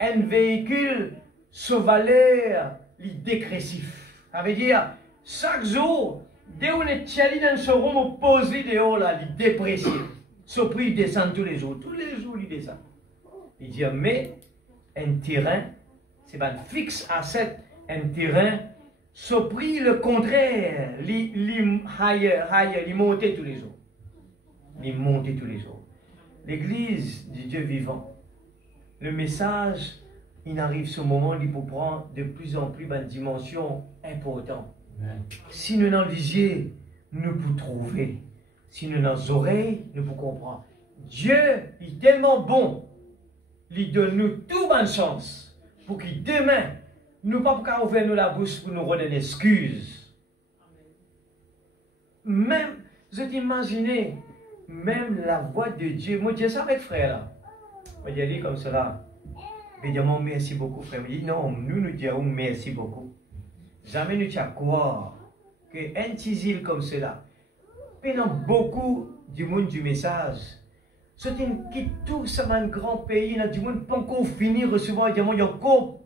Un véhicule, sa valeur, il dégressif. Ça veut dire, chaque jour, dès qu'on est chalé dans ce showroom, on pose dehors, là, il dépressif. Ce prix, il descend tous les jours. Tous les jours, il descend. Il dit, mais un terrain, c'est pas fixe asset, un terrain, ce prix, le contraire, il monte tous les jours. Il monte tous les jours. L'église du Dieu vivant, le message, il arrive ce moment, il peut prendre de plus en plus une dimension importante. Si nous n'en lisiez, nous pouvons trouver. Si nous n'en oreilles, nous pouvons comprendre. Dieu est tellement bon, il donne nous toute bonne chance pour qu'il demain, nous ne pas ouvrir nous la bouche pour nous redonner une excuse. Même, je t'imagine, même la voix de Dieu, moi je dis ça avec frère là. Je dis comme cela. Je dis merci beaucoup frère. Je dis non, nous disons merci beaucoup. Jamais nous t'as croire qu'un petit île comme cela, pendant beaucoup du monde du message, c'est qui tout ça un grand pays, là, du monde pas encore fini de recevoir, il y a encore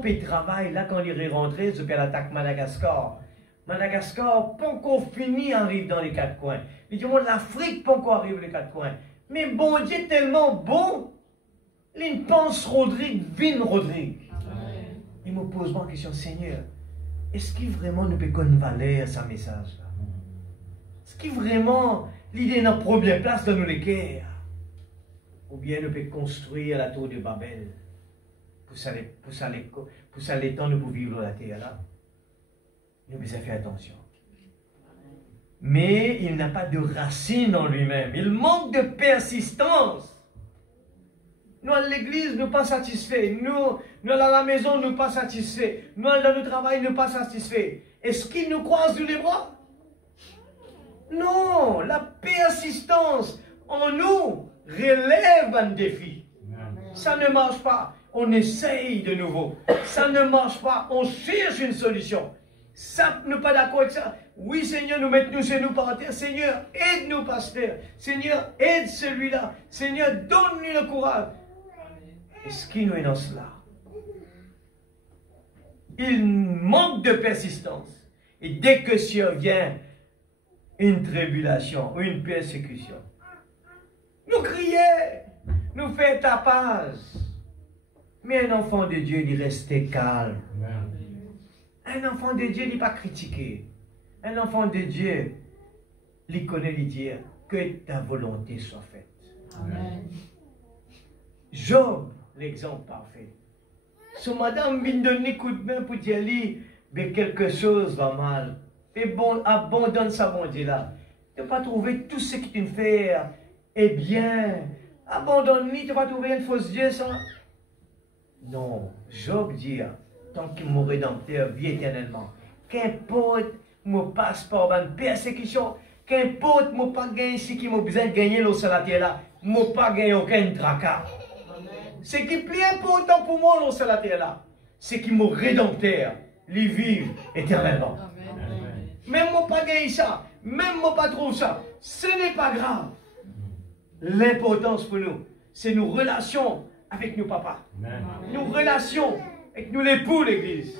de travail, là quand il est rentré, c'est qu'elle attaque Madagascar. Madagascar, pas encore fini, arrive dans les quatre coins. Il dit, l'Afrique, pas encore arrive dans les quatre coins. Mais bon Dieu est tellement bon, il pense Rodrigue, Vin Rodrigue. Il me pose la question, Seigneur, est-ce qu'il vraiment ne peut qu'on valeur sa message là? Est-ce qu'il vraiment l'idée n'a première place dans nos cœurs? Ou bien nous peut construire la tour de Babel pour ça les temps de pour vivre la terre là? Nous devons faire attention. Mais il n'a pas de racine en lui-même. Il manque de persistance. Nous, à l'église, nous pas satisfaits. Nous, à la maison, nous pas satisfaits. Nous, dans le travail, nous pas satisfaits. Est-ce qu'il nous croise sous les bras? Non, la persistance en nous relève un défi. Ça ne marche pas. On essaye de nouveau. Ça ne marche pas. On cherche une solution. Ça, nous pas d'accord avec ça. Oui, Seigneur, nous mettons chez nous par terre. Seigneur, aide-nous, pasteur. Seigneur, aide celui-là. Seigneur, donne-lui le courage. Est-ce qu'il nous est dans cela? Il manque de persistance. Et dès que survient une tribulation ou une persécution, nous crions, nous faisons tapage. Mais un enfant de Dieu, il reste calme. Un enfant de Dieu, il n'est pas critiqué. Un enfant de Dieu, il connaît, il dit que ta volonté soit faite. Amen. Job, l'exemple parfait. Ce madame vient donner coup de main pour dire mais quelque chose va mal. Et bon, abandonne ça, bon Dieu là. Tu ne vas pas trouver tout ce que tu fais est bien. Abandonne-lui, tu ne vas pas trouver un faux Dieu ça. Non, Job dit, tant que mon rédempteur vit éternellement, qu'importe mon passe par une persécution, qu'importe mon pas gagner ce qui m'a besoin de gagner sur la terre là, mon pas gagner aucun tracas. Ce qui est plus important pour moi sur la terre là, c'est que mon rédempteur, lui vive éternellement. Amen. Même mon pas gagner ça, même mon pas trouve ça, ce n'est pas grave. L'importance pour nous, c'est nos relations avec nos papas. Amen. Nos relations avec nous l'époux l'église.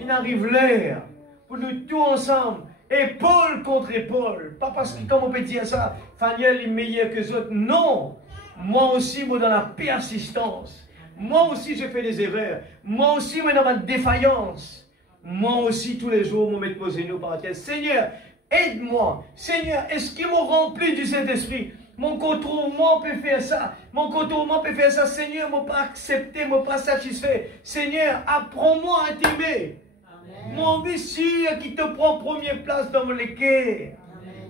Il arrive l'heure pour nous tous ensemble, épaule contre épaule. Pas parce que, comme on peut dire ça, Faniel est meilleur que les autres. Non! Moi aussi, moi dans la persistance. Moi aussi, je fais des erreurs. Moi aussi, moi dans ma défaillance. Moi aussi, tous les jours, je me mets nos genoux par terre. Seigneur, aide-moi. Seigneur, est-ce qu'il m'a rempli du Saint-Esprit? Mon contournement peut faire ça. Mon contournement peut faire ça. Seigneur, je ne pas accepté, je ne pas satisfait. Seigneur, apprends-moi à t'aimer. Mon ici qui te prend première place dans le cœur.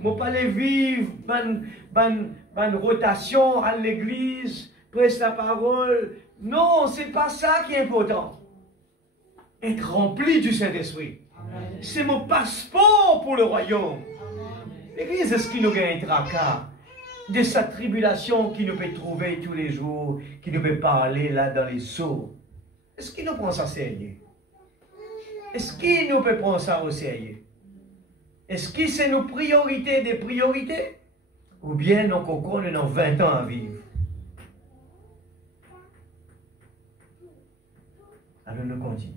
Moi pas les vivre, bonne rotation à l'église, presse la parole. Non, c'est pas ça qui est important. Être rempli du Saint-Esprit. C'est mon passeport pour le royaume. L'église, est-ce qu'il nous gagne tracas de sa tribulation qui nous peut trouver tous les jours, qui nous peut parler là dans les seaux? Est-ce qu'il nous prend ça sérieux? Est-ce qu'il nous peut prendre ça au sérieux? Est-ce que c'est nos priorités des priorités? Ou bien nos cocons ont 20 ans à vivre? Alors nous continuons.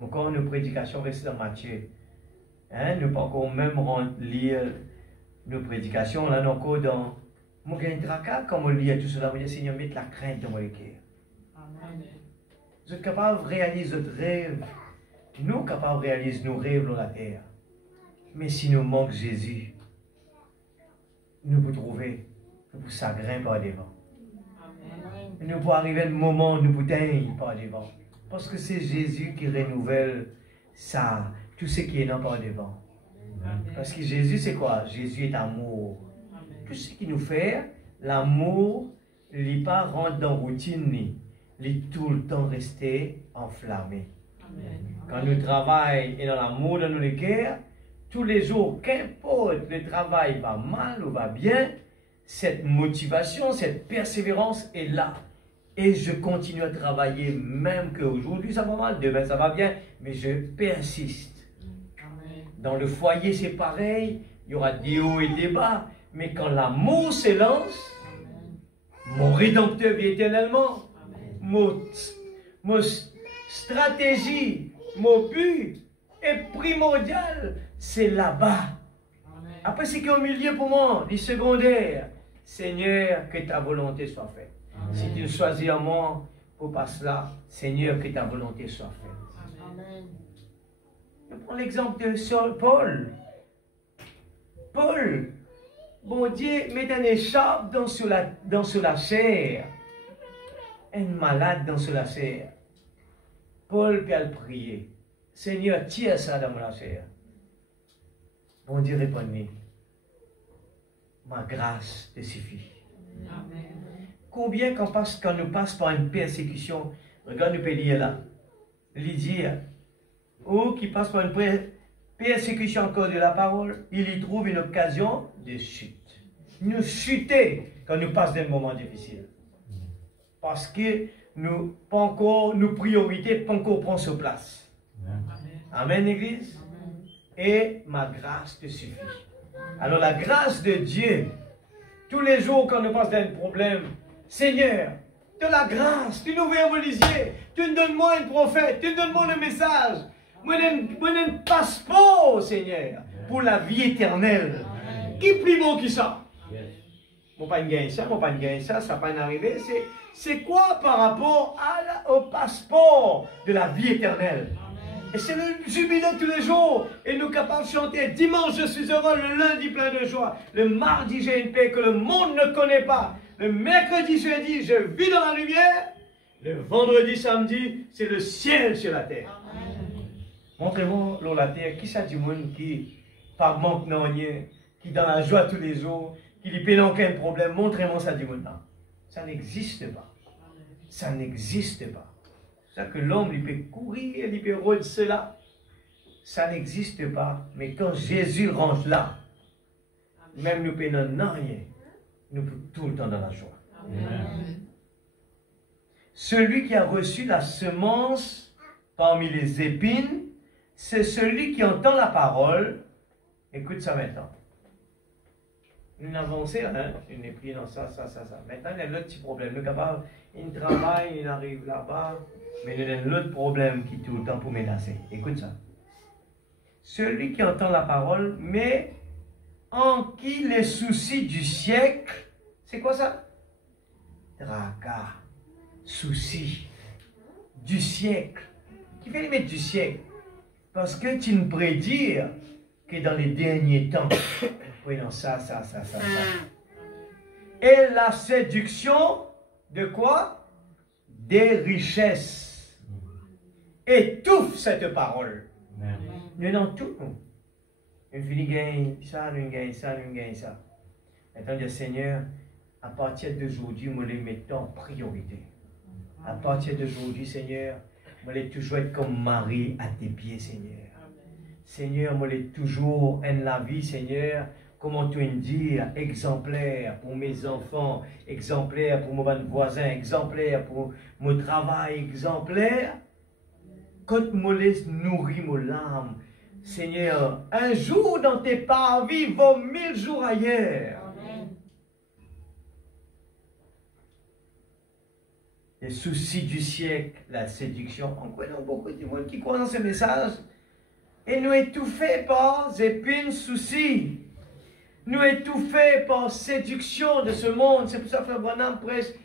Encore nos prédications restent dans Matthieu. Hein? Nous ne pouvons pas encore même lire nos prédications. Là, nous encore dans... Mon gain tracas, comme on lit tout cela, on dit, Seigneur, mette la crainte dans mon cœur. Vous êtes capable de réaliser votre rêve. Nous sommes capables de réaliser nos rêves dans la terre. Mais si nous manquons Jésus, nous pouvons trouver, nous pouvons s'agrandir par devant. Nous pouvons arriver à un moment où nous pouvons teindre par devant. Parce que c'est Jésus qui renouvelle ça, tout ce qui est dans par devant. Parce que Jésus, c'est quoi? Jésus est amour. Tout ce qu'il nous fait, l'amour, il n'est pas rentre dans la routine, il est tout le temps resté enflammé. Quand nous travaillons et dans l'amour dans nos cœurs, tous les jours, qu'importe le travail va mal ou va bien, cette motivation, cette persévérance est là. Et je continue à travailler, même qu'aujourd'hui ça va mal, demain ça va bien, mais je persiste. Dans le foyer c'est pareil, il y aura des hauts et des bas, mais quand l'amour s'élance, mon Rédempteur vit éternellement, mon stratégie, mon but est primordial, c'est là-bas. Après, c'est qu'au milieu pour moi, du secondaire, Seigneur, que ta volonté soit faite. Amen. Si tu choisis en moi pour passer là, Seigneur, que ta volonté soit faite. Amen. Je prends l'exemple de Saul Paul. Paul, bon Dieu, met un écharpe dans la chair. Un malade dans la chair. Paul peut le prier. Seigneur, tire ça dans la chair. Bon Dieu répondit, ma grâce te suffit. Amen. Combien quand nous passons par une persécution, regarde nous peut lire là, il dit, ou qui passe par une persécution encore de la parole, il y trouve une occasion de chute. Nous chuter quand nous passons des moments difficiles. Parce que nous, pas encore, nos priorités, pas encore prendre sur place. Amen, Amen Église. Et ma grâce te suffit. Alors la grâce de Dieu, tous les jours quand nous passons dans un problème, Seigneur, de la grâce, tu nous ouvres les yeux, tu nous donnes-moi un prophète, tu nous donnes-moi le message, moi un passeport, Seigneur, pour la vie éternelle. Amen. Qui plus bon que ça? Moi pas gagner ça, moi pas gagner ça, ça pas arrivé. C'est quoi par rapport au passeport de la vie éternelle? Et c'est le jubilé tous les jours. Et nous sommes capables de chanter. Dimanche, je suis heureux. Le lundi, plein de joie. Le mardi, j'ai une paix que le monde ne connaît pas. Le mercredi, jeudi, je vis dans la lumière. Le vendredi, samedi, c'est le ciel sur la terre. Montrez-moi, la terre, qui ça du monde qui, par manque non rien, qui dans la joie tous les jours, qui n'y peut aucun problème. Montrez-moi ça du monde. Non. Ça n'existe pas. Ça n'existe pas. C'est ça que l'homme, il peut courir, il peut rôder cela. Ça n'existe pas. Mais quand Jésus range là, même nous ne pouvons rien, nous sommes tout le temps dans la joie. Amen. Celui qui a reçu la semence parmi les épines, c'est celui qui entend la parole. Écoute ça maintenant. Nous avançons, hein? Une est pris dans ça. Maintenant, il y a l'autre petit problème. Nous capable, il travaille, il arrive là-bas, mais il y a l'autre problème qui est tout le temps pour menacer. Écoute ça. Celui qui entend la parole, mais en qui les soucis du siècle, c'est quoi ça? Tracas, soucis du siècle. Qui fait les mettre du siècle? Parce que tu nous prédis que dans les derniers temps, oui, non, ça. Et la séduction de quoi? Des richesses. Étouffe cette parole. Nous dans tout, nous. Une fille gagne ça, nous gagne ça, nous gagne ça. Maintenant, dire Seigneur, à partir d'aujourd'hui, moi les mettons en priorité. À partir d'aujourd'hui, Seigneur, moi les toujours être comme Marie à tes pieds, Seigneur. Seigneur, moi les toujours en la vie, Seigneur, comment tu dire, exemplaire pour mes enfants, exemplaire pour mon voisin, exemplaire pour mon travail, exemplaire. Quand moi les nourris mon âme, Seigneur, un jour dans tes parvis vaut 1000 jours ailleurs. Amen. Les soucis du siècle, la séduction. On connaît beaucoup de monde qui croient dans ce message. Et nous étouffés par des épines soucis. Nous étouffés par séduction de ce monde. C'est pour ça que Frère Branham presque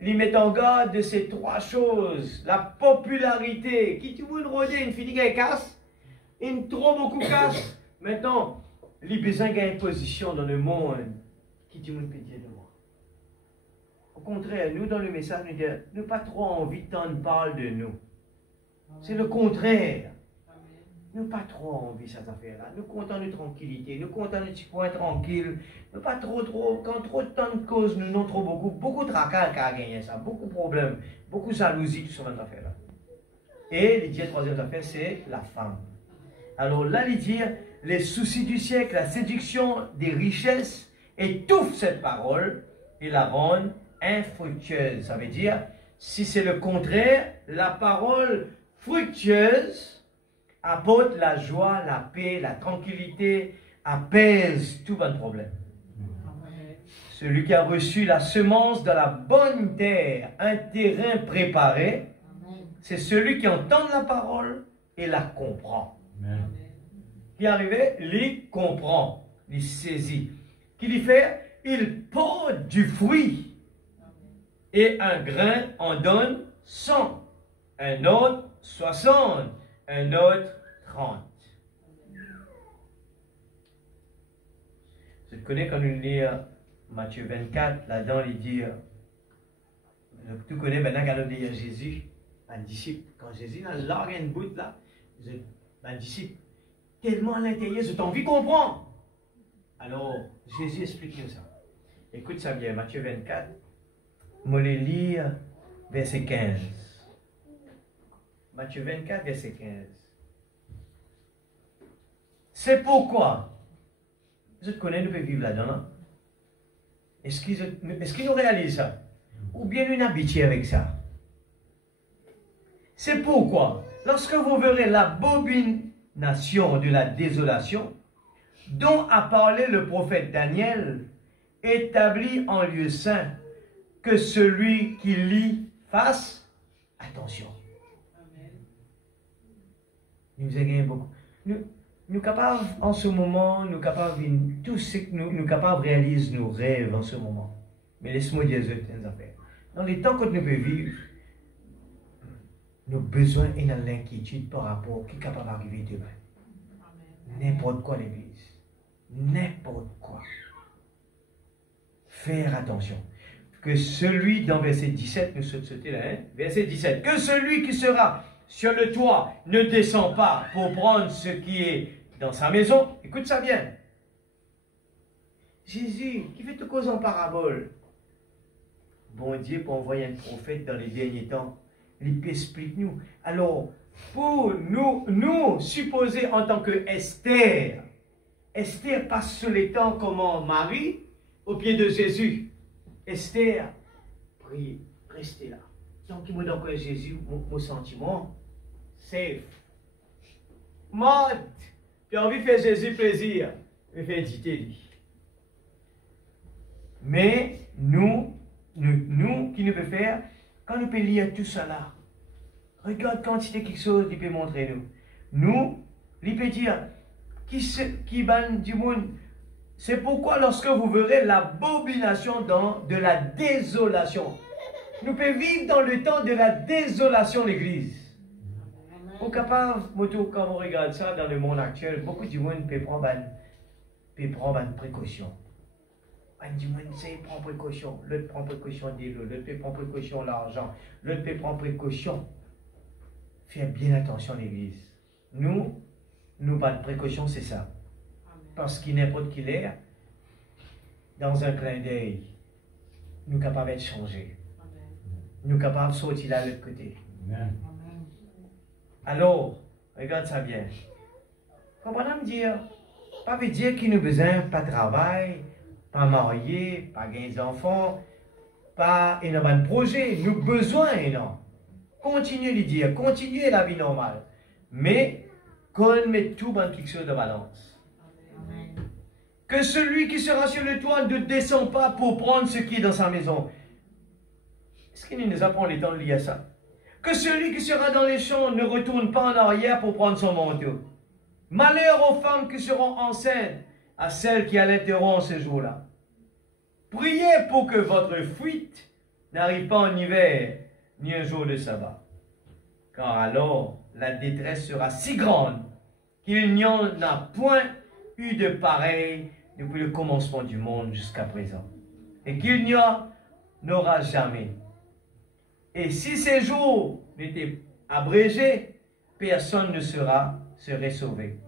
lui met en garde de ces trois choses. La popularité. Qui tu veux rôder une fille qui casse? Une trop beaucoup casse. Maintenant, les besoins gagnent position dans le monde. Qui tu veux péter de moi? Au contraire, nous dans le message, nous n'avons pas trop envie d'entendre parler de nous. C'est le contraire. Nous pas trop envie de cette affaire-là. Nous comptons de tranquillité. Nous comptons de petits points tranquilles. Nous pas trop, quand trop de temps de cause, nous n'avons trop beaucoup de tracas à gagner ça. Beaucoup de problèmes. Beaucoup de jalousie, tout sur cette affaire-là. Et, la troisième affaire, c'est la femme. Alors là, il dit, les soucis du siècle, la séduction des richesses, étouffent cette parole et la rendent infructueuse. Ça veut dire, si c'est le contraire, la parole fructueuse apporte la joie, la paix, la tranquillité, apaise tout votre problème. Celui qui a reçu la semence de la bonne terre, un terrain préparé, c'est celui qui entend la parole et la comprend. Amen. Qui est arrivé, il comprend, il saisit. Qu'il y fait, il porte du fruit. Et un grain en donne 100, un autre 60, un autre 30. Je connais quand nous lisons Matthieu 24, là-dedans, il dit, tu connais maintenant quand on dit Jésus, un disciple, quand Jésus a largué une bout là, un disciple, tellement à l'intérieur, j'ai envie de comprendre. Alors, Jésus explique nous ça. Écoute ça bien, Matthieu 24, je vais lire verset 15. Matthieu 24, verset 15. C'est pourquoi, je te connais, nous pouvons vivre là-dedans. Est-ce qu'ils nous réalisent ça? Ou bien nous habitués avec ça? C'est pourquoi, lorsque vous verrez l'abomination de la désolation, dont a parlé le prophète Daniel, établi en lieu saint, que celui qui lit fasse attention. Nous avons beaucoup. Nous capables en ce moment, nous capables tout ce que nous capables réaliser nos rêves en ce moment. Mais laisse-moi dire une affaire. Dans les temps que nous pouvons vivre, nos besoins et l'inquiétude par rapport à qui est capable d'arriver demain. N'importe quoi l'église. N'importe quoi. Faire attention. Que celui, dans verset 17, nous sommes sautés là, hein? Verset 17, que celui qui sera sur le toit ne descend pas pour prendre ce qui est dans sa maison. Écoute ça bien. Jésus, qui fait tout cause en parabole. Bon Dieu, pour envoyer un prophète dans les derniers temps, il explique-nous. Alors, pour nous supposer en tant que Esther, Esther passe sur les temps comme Marie au pied de Jésus. Esther, priez, restez là. Donc, il me donne que Jésus, mon sentiment, safe. Mode, tu as envie de faire Jésus plaisir, il fait dicter lui. Mais nous, qui nous peut faire, quand nous pouvons lire tout cela, regarde quantité quelque chose qu'il peut montrer nous. Nous, il peut dire, qui banne du monde. C'est pourquoi lorsque vous verrez l'abomination de la désolation, nous pouvons vivre dans le temps de la désolation de l'Église. Au capable, quand on regarde ça dans le monde actuel, beaucoup de monde peut prendre une précaution. Du monde prend précaution, l'autre prend précaution de l'eau, l'autre peut prendre précaution de l'argent, l'autre peut prendre précaution. Faire bien attention à l'Église. nous pas de précaution, c'est ça. Parce qu'il n'importe qui l'est, dans un clin d'œil, nous sommes capables de changer. Nous sommes capables de sortir là de l'autre côté. Amen. Alors, regarde ça bien. Comprenez me dire, pas veut dire qu'il nous besoin pas de travail, pas marié, pas gagner d'enfants, pas énormément de projets. Nous avons besoin, non. Continuez de dire, continuez la vie normale. Mais, qu'on mette tout dans quelque chose de balance. Amen. Que celui qui sera sur le toit ne descend pas pour prendre ce qui est dans sa maison. Est-ce qu'il nous apprend les temps de lire ça? Que celui qui sera dans les champs ne retourne pas en arrière pour prendre son manteau. Malheur aux femmes qui seront enceintes, à celles qui allaiteront ce jour-là. Priez pour que votre fuite n'arrive pas en hiver, ni un jour de sabbat. Car alors, la détresse sera si grande qu'il n'y en a point eu de pareil depuis le commencement du monde jusqu'à présent. Et qu'il n'y en aura jamais. Et si ces jours n'étaient abrégés, personne ne serait sauvé.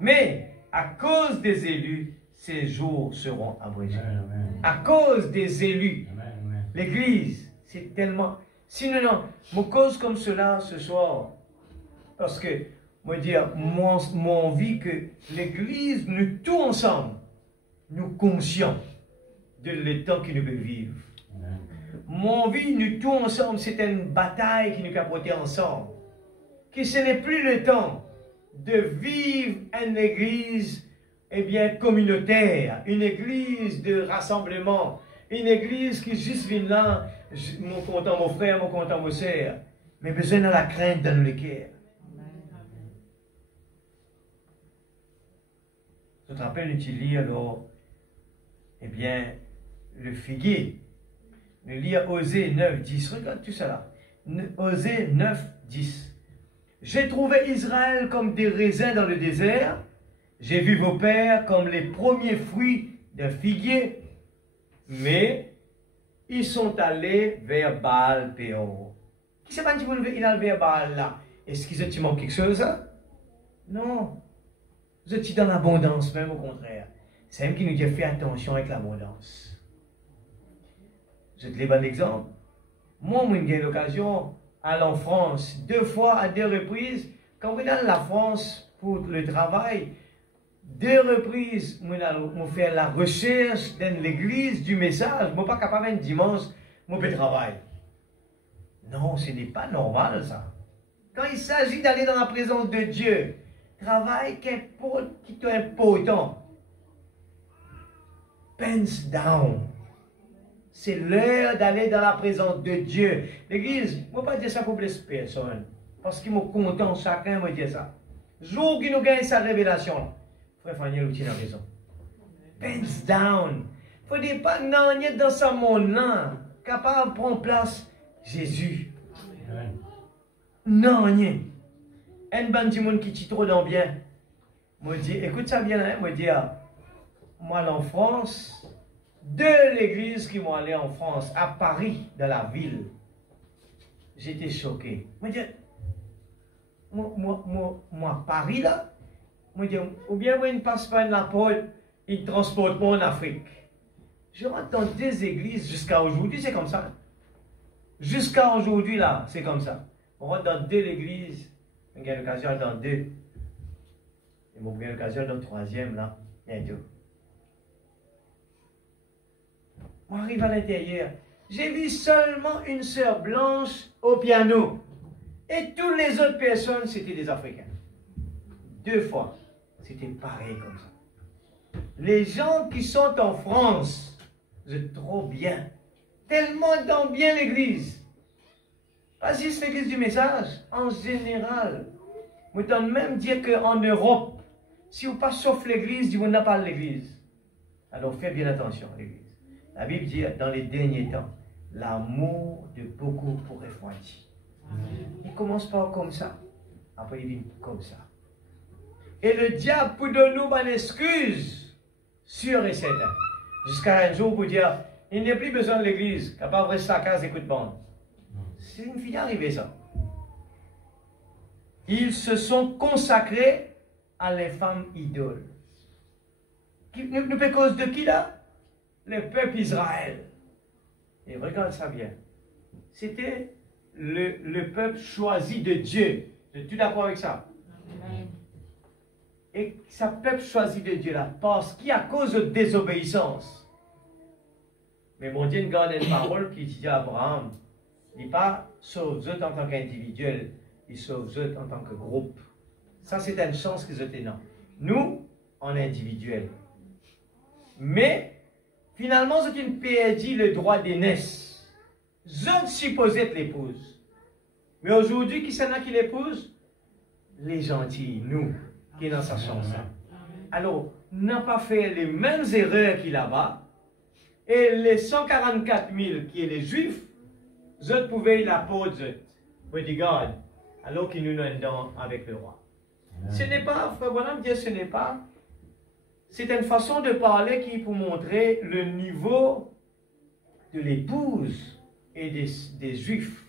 Mais à cause des élus, ces jours seront abrégés. Amen. À cause des élus. Amen. L'Église, c'est tellement... Sinon, non, mon cause comme cela ce soir, parce que, moi dire, moi envie que l'Église, nous tous ensemble, nous conscients de l'état que nous devons vivre. Amen. Mon envie, nous tous ensemble, c'est une bataille qui nous a porté ensemble. Que ce n'est plus le temps de vivre une église, eh bien, communautaire, une église de rassemblement, une église qui juste vient là, mon content mon frère, mon content mon sœur, mais besoin de la crainte dans le cœur. Je te rappelle, tu lis alors, eh bien, le figuier. Le lire Osée 9, 10. Regarde tout ça là. Osée 9, 10. J'ai trouvé Israël comme des raisins dans le désert. J'ai vu vos pères comme les premiers fruits d'un figuier. Mais ils sont allés vers Baal Péor. Qui c'est pas dit qu'il a vers Baal là? Est-ce qu'ils ont manqué quelque chose? Hein? Non. Vous êtes dans l'abondance, même au contraire. C'est même qui nous dit fais attention avec l'abondance. Je te donne un exemple. Moi, j'ai eu l'occasion d'aller en France 2 fois à 2 reprises. Quand on est dans la France pour le travail, 2 reprises, on fait la recherche dans l'église du message. Je ne suis pas capable un dimanche, je peux travailler. Non, ce n'est pas normal ça. Quand il s'agit d'aller dans la présence de Dieu, travail qui est important. Pens down. C'est l'heure d'aller dans la présence de Dieu. L'église, je ne peux pas dire ça pour blesser personne. Parce qu'il est content, chacun me dit ça. Jour qu'il nous gagne sa révélation, frère Fanny, il a raison. Pens down. Il ne faut pas n'en dans ce monde-là, capable de prendre place Jésus. Non, rien. Un bon petit monde qui tient trop dans bien. Moi, je dis, écoute ça bien, hein, moi, je dis, moi, en France, 2 l'église qui m'ont allé en France, à Paris, dans la ville. J'étais choqué. Moi, je dis, moi, Paris, là, moi, je dis, ou bien, moi, il ne passe pas la porte, il ne transporte pas en Afrique. Je rentre dans 2 églises jusqu'à aujourd'hui, c'est comme ça. Jusqu'à aujourd'hui, là, c'est comme ça. On rentre dans 2 églises, on a l'occasion dans 2. Et on a l'occasion dans le 3e, là, bientôt. On arrive à l'intérieur. J'ai vu seulement une sœur blanche au piano. Et toutes les autres personnes, c'était des Africains. 2 fois. C'était pareil comme ça. Les gens qui sont en France, vous êtes trop bien. Tellement dans bien l'église. Pas juste l'église du message, en général. Vous pouvez même dire qu'en Europe, si vous pas sauf l'église, vous n'avez pas l'église. Alors faites bien attention à l'église. La Bible dit dans les derniers temps, l'amour de beaucoup pourrait refroidir. Il commence pas comme ça. Après il vient comme ça. Et le diable peut donner nous une excuse sûre et certaine. Jusqu'à un jour pour dire, il n'y a plus besoin de l'église, capable de rester à la case écoute bande. C'est une fille arrivée ça. Ils se sont consacrés à l'infâme idole. Nous à cause de qui là? Le peuple Israël. Et regarde ça bien. C'était le peuple choisi de Dieu. Es-tu d'accord avec ça? Amen. Et ce peuple choisi de Dieu là, parce qu'à cause de désobéissance. Mais mon Dieu garde une parole qui dit à Abraham, il n'est pas sauve eux en tant qu'individuel, il sauve eux en tant que groupe. Ça c'est une chance qu'ils ont. Nous, en individuel. Mais, finalement, c'est une perdu le droit d'aînesse. Ils supposés être l'épouse. Mais aujourd'hui, qui c'est là qui l'épouse? Les gentils, nous, qui est dans sa chance. Alors, n'a pas fait les mêmes erreurs qu'il là-bas. Et les 144 000 qui est les juifs, eux pouvaient la peau bodyguard, alors qu'ils nous ont avec le roi. Ce n'est pas, frère Bonhomme, Dieu, ce n'est pas. C'est une façon de parler qui pour montrer le niveau de l'épouse et des juifs.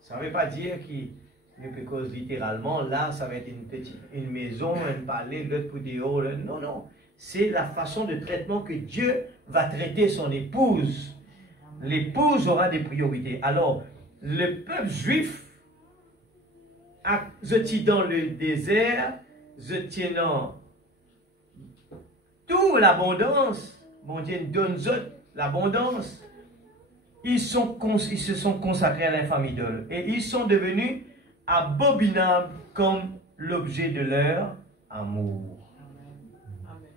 Ça ne veut pas dire qu'il ne cause littéralement, là, ça va être une maison, un palais, l'autre pour des hauts. Non, non. C'est la façon de traitement que Dieu va traiter son épouse. L'épouse aura des priorités. Alors, le peuple juif, dans le désert, dans toute l'abondance, mon Dieu donne l'abondance. Ils se sont consacrés à l'infâme idole et ils sont devenus abominables comme l'objet de leur amour. Amen.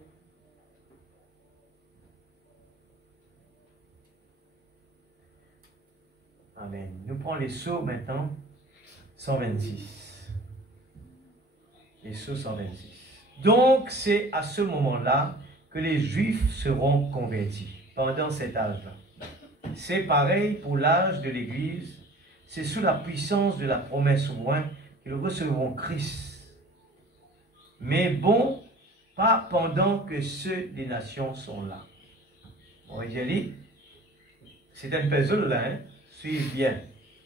Amen. Nous prenons les sceaux maintenant, 126. Les sceaux 126. Donc, c'est à ce moment-là que les Juifs seront convertis, pendant cet âge-là. C'est pareil pour l'âge de l'Église. C'est sous la puissance de la promesse au loin qu'ils recevront Christ. Mais bon, pas pendant que ceux des nations sont là. Bon, j'ai dit, c'est un puzzle là, hein? Suivez bien.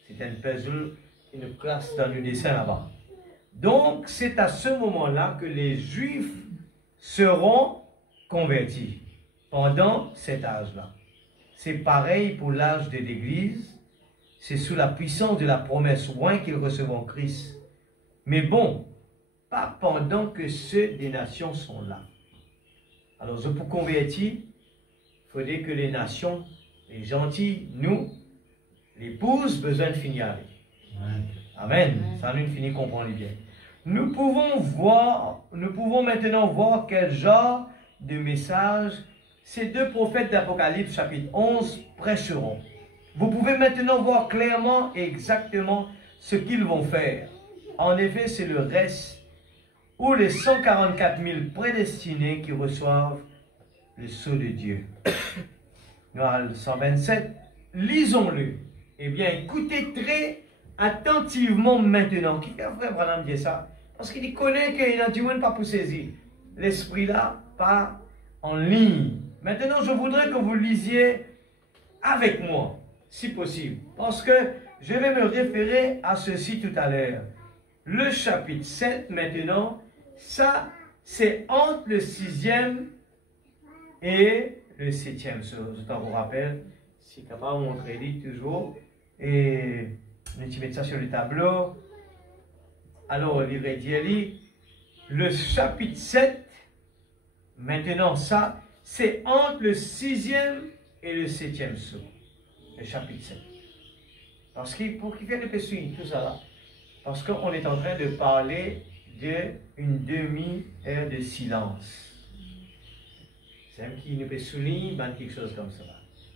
C'est un puzzle qui nous classe dans le dessin là-bas. Donc, c'est à ce moment-là que les Juifs seront convertis, pendant cet âge-là. C'est pareil pour l'âge de l'Église. C'est sous la puissance de la promesse loin qu'ils recevront Christ. Mais bon, pas pendant que ceux des nations sont là. Alors, pour convertir, il faudrait que les nations, les gentils, nous, l'épouse, besoin de finir avec. Amen. Ça nous finit comprendre bien. Nous pouvons maintenant voir quel genre de message ces deux prophètes d'Apocalypse chapitre 11 prêcheront. Vous pouvez maintenant voir clairement et exactement ce qu'ils vont faire. En effet, c'est le reste ou les 144 000 prédestinés qui reçoivent le sceau de Dieu. Dans le 127, lisons-le. Eh bien, écoutez très attentivement maintenant. Qui a frère Branham dit ça? Parce qu'il connaît qu'il a du monde pas pour saisir. L'esprit là, pas en ligne. Maintenant, je voudrais que vous lisiez avec moi, si possible. Parce que je vais me référer à ceci tout à l'heure. Le chapitre 7, maintenant, ça, c'est entre le 6e et le 7e. Je vous rappelle, si capable de montrer toujours. Et je vais mettre ça sur le tableau. Alors, il va dire, le chapitre 7, maintenant, ça, c'est entre le 6e et le 7e sceau. Le chapitre 7. Parce qu'il pour qu'il vienne de suivre tout ça là, parce qu'on est en train de parler d'une demi-heure de silence. C'est un qui nous peut souligner quelque chose comme ça.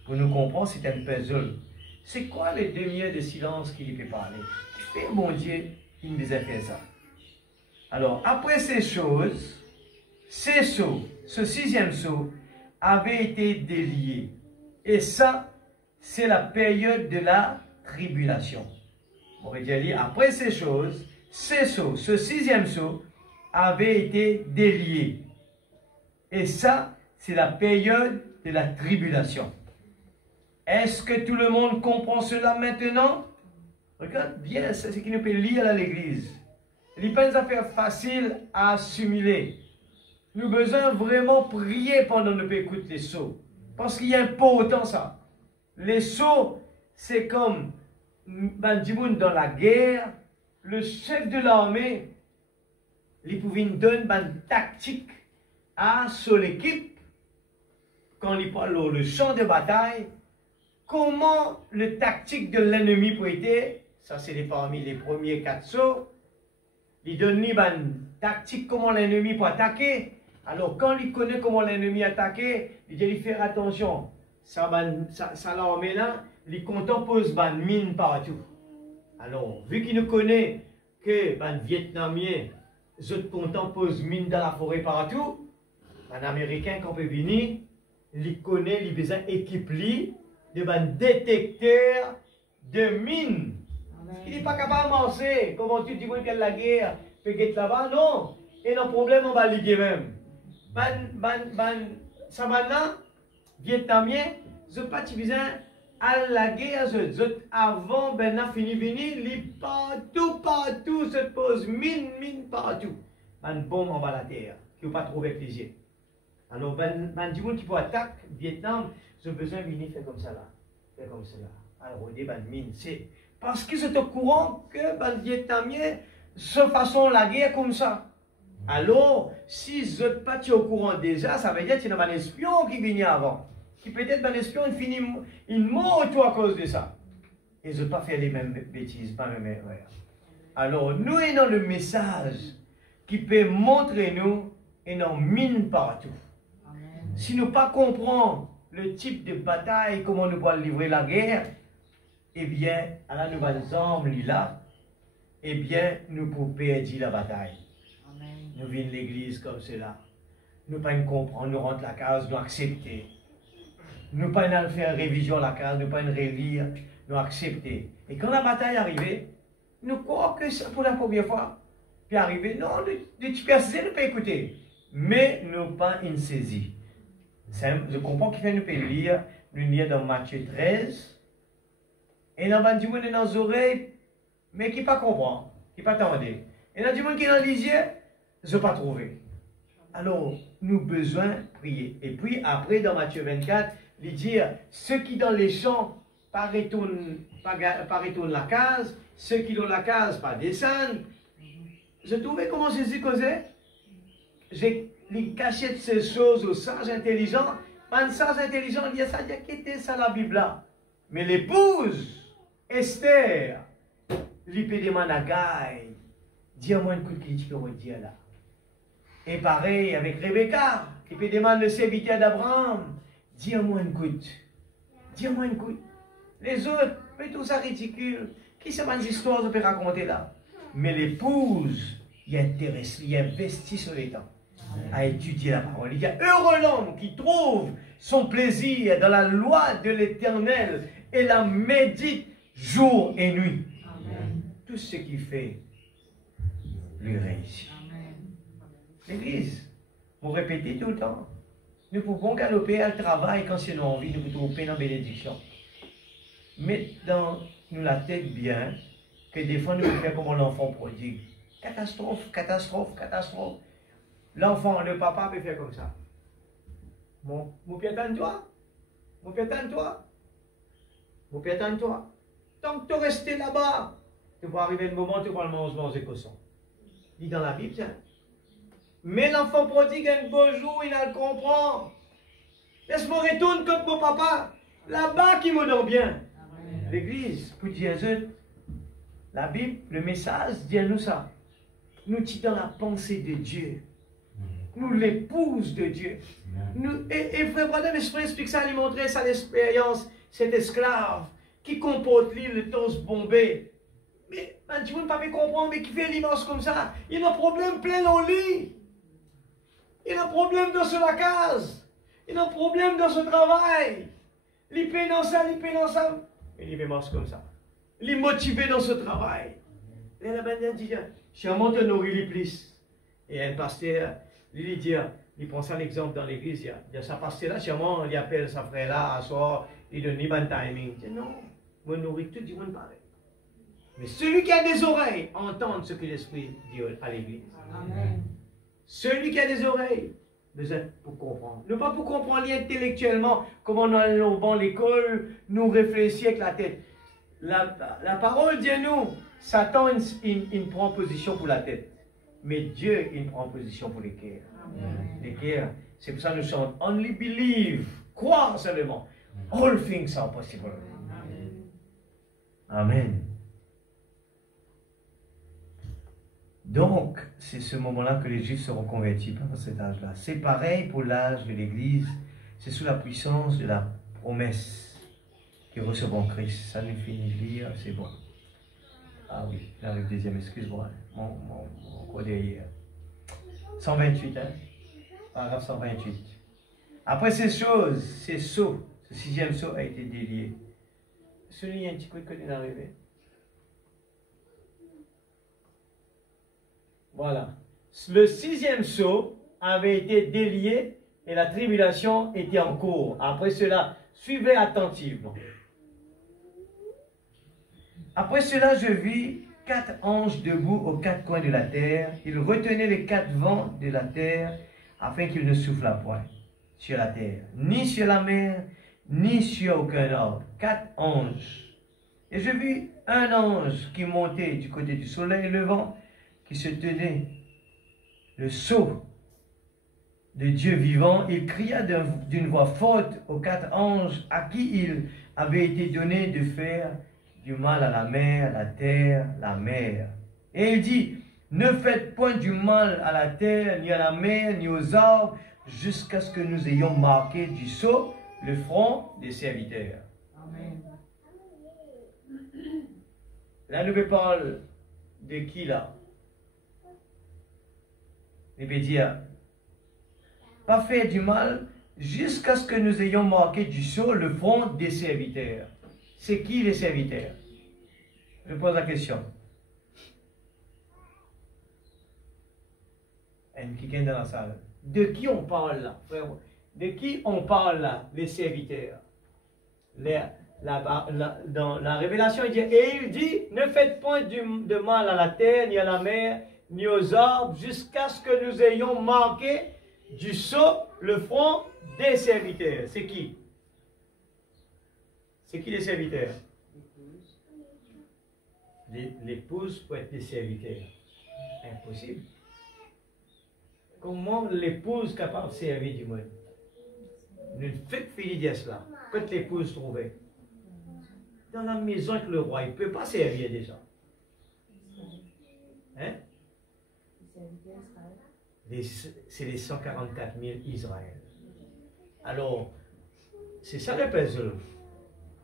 Pour nous comprendre, c'est un puzzle. C'est quoi les demi-heures de silence qu'il peut parler? Qui fait, mon Dieu, il nous a fait ça? Alors, après ces choses, ces sceaux, ce 6e sceau, avait été délié. Et ça, c'est la période de la tribulation. On va dire, après ces choses, ces sceaux, ce 6e sceau, avait été délié. Et ça, c'est la période de la tribulation. Est-ce que tout le monde comprend cela maintenant? Regarde bien, c'est ce qui nous peut lire à l'église. n'est pas une affaire facile à assimiler. Nous avons besoin vraiment prier pendant que nous écoutons les sauts. Parce qu'il y a important ça. Les sauts, c'est comme dans la guerre, le chef de l'armée, il pouvait donner une tactique à son équipe quand il parle dans le champ de bataille. Comment le tactique de l'ennemi peut être, ça c'est parmi les premiers 4 sauts, il donne une tactique comment l'ennemi peut attaquer. Alors quand il connaît comment l'ennemi attaque, il dit faire attention. Ça l'armée là, il contempose une mine partout. Alors, vu qu'il nous connaît que les Vietnamiens, ils contemposent mine dans la forêt partout, un Américain quand peut venir, il connaît, il a besoin d'équiper de détecteur de mines. Il n'est pas capable de marcher. Comment tu dis que la guerre peut être là-bas? Non. Et non problème, on va liguer même. Ça maintenant, Vietnamiens, ils n'ont pas besoin à la guerre, avant, fini, ils partout, se pose mine partout. Une bombe en bas de la terre, qui n'a pas trouvé plaisir. Alors, du monde qui peut attaquer Vietnam, ils ont besoin de venir faire comme ça là. Faire comme ça là. Alors, on dit, mine, c'est parce qu'ils sont au courant que les Vietnamiens se façon la guerre comme ça. Alors, si vous n'êtes pas au courant déjà, ça veut dire qu'il y a un espion qui vient avant. Qui peut-être un espion, il meurt tout à cause de ça. Et ils n'ont pas fait les mêmes bêtises, pas les mêmes erreurs. Alors, nous avons le message qui peut montrer nous et nous mine partout. Amen. Si nous ne pas comprenons le type de bataille, comment nous pouvons livrer la guerre, eh bien, à la nouvelle arme là, eh bien, nous pouvons perdre la bataille. Amen. Nous venons l'église comme cela. Nous ne pas comprendre, nous rentrons la case, nous accepter. Nous pas faire révision la case, nous pas relire, nous accepter. Et quand la bataille arrive, nous croyons que c'est pour la première fois. Puis arriver, non, nous persistons, nous pas écouter. Mais nous pas une saisie. Je comprends qu'il fait nous lire, nous lire dans Matthieu 13. Et dans le monde dans nos oreilles, mais qui pas comprend, qui pas attendre. Et dans le monde qui est dans les yeux, je ne pas trouver. Alors, nous avons besoin de prier. Et puis après, dans Matthieu 24, il dit, ceux qui dans les champs, pas retournent la case, ceux qui dans la case, pas descendent. Je trouvais comment Jésus causait. J'ai caché ces choses aux sages intelligents. Pas un sage intelligent, il dit ça, il a quitté ça la Bible là. Mais l'épouse, Esther, l'IP demande à Gaï, dis-moi un coup de critique, on va dire là. Et pareil avec Rebecca, l'IP demande le serviteur d'Abraham, dis-moi une coup. Dis-moi une coup. Les autres, mais tout ça ridicule. Qui se met histoires on peut raconter là? Mais l'épouse, il intéresse, il investit sur les temps à étudier la parole. Il y a heureux l'homme qui trouve son plaisir dans la loi de l'Éternel et la médite jour et nuit. Amen. Tout ce qu'il fait lui réussit. L'Église, vous répétez tout le temps. Nous pouvons galoper à le travail quand c'est nous envie, nous pouvons trouver dans la bénédiction. Mettez dans nous la tête bien que des fois nous pouvons faire comme l'enfant prodigue. Catastrophe, catastrophe, catastrophe. L'enfant, le papa peut faire comme ça. Mon pied attends-toi. Mon pied attends-toi. Mon pied attends-toi. Tant que tu restes là-bas, tu vas arriver le moment où tu vas le manger cochon. Dit dans la Bible, ça. Mais l'enfant prodigue, un beau jour, il a le comprend. Laisse-moi retourner contre mon papa. Là-bas qui me donne bien. L'église, pour dire la Bible, le message, dit nous ça. Nous sommes dans la pensée de Dieu. Nous l'épouse de Dieu. Nous, et frère Bradem, je explique ça, lui montrer ça l'expérience, cet esclave qui comporte l'île le toast bombé. Mais tu ne peux pas comprendre, mais qui fait l'immense comme ça. Il a un problème plein dans le lit. Il a un problème dans la case. Il a un problème dans ce travail. Il paye dans ça, il paye dans ça. Et il est comme ça. Il est motivé dans ce travail. Et la bande dit, je suis monté nourrir les plis. Et un pasteur, lui dit, il prend ça l'exemple dans l'église, il y a sa pasteur là, sûrement, il appelle sa frère là, à soir, il donne un timing. Il dit, non, moi nourris tout le monde pareil. Mais celui qui a des oreilles, entende ce que l'Esprit dit à l'Église. Amen. Celui qui a des oreilles, besoin pour comprendre. Ne pas pour comprendre intellectuellement, comment nous allons au banc de l'école, nous réfléchir avec la tête. La parole dit à nous, Satan, il prend position pour la tête. Mais Dieu, il prend position pour les cœurs. Les cœurs. C'est pour ça que nous sommes only believe, croire seulement. All things are possible. Amen. Donc, c'est ce moment-là que les Juifs seront convertis pendant cet âge-là. C'est pareil pour l'âge de l'Église. C'est sous la puissance de la promesse qu'ils recevront Christ. Ça nous finit de lire, c'est bon. Ah oui, là, le deuxième, excuse-moi, mon code hier. 128, hein? Paragraphe 128. Après ces choses, ces sceaux, ce sixième sceau a été délié. Souligne un petit coup de côté d'arrivée. Voilà. Le sixième sceau avait été délié et la tribulation était en cours. Après cela, suivez attentivement. Après cela, je vis 4 anges debout aux 4 coins de la terre. Ils retenaient les 4 vents de la terre afin qu'ils ne soufflent point sur la terre, ni sur la mer, ni sur aucun arbre. 4 anges. Et je vis un ange qui montait du côté du soleil levant, qui se tenait le sceau de Dieu vivant. Il cria d'une voix forte aux 4 anges à qui il avait été donné de faire du mal à la mer, la terre, la mer. Et il dit, ne faites point du mal à la terre, ni à la mer, ni aux arbres, jusqu'à ce que nous ayons marqué du sceau le front des serviteurs. Amen. Là, nous parle de qui là? Il veut dire, pas faire du mal jusqu'à ce que nous ayons marqué du sceau le front des serviteurs. C'est qui les serviteurs? Je pose la question. Il y a quelqu'un dans la salle. De qui on parle là, frère? De qui on parle là, les serviteurs? Dans la révélation, il dit, et il dit, ne faites point de mal à la terre, ni à la mer, ni aux arbres, jusqu'à ce que nous ayons marqué du sceau le front des serviteurs. C'est qui? C'est qui les serviteurs? L'épouse peut être des serviteurs. Impossible. Comment l'épouse est capable de servir du monde? Une fête fille dit cela. Quand l'épouse trouvait dans la maison avec le roi, il ne peut pas servir déjà. Hein? C'est les 144 000 Israël. Alors, c'est ça le puzzle.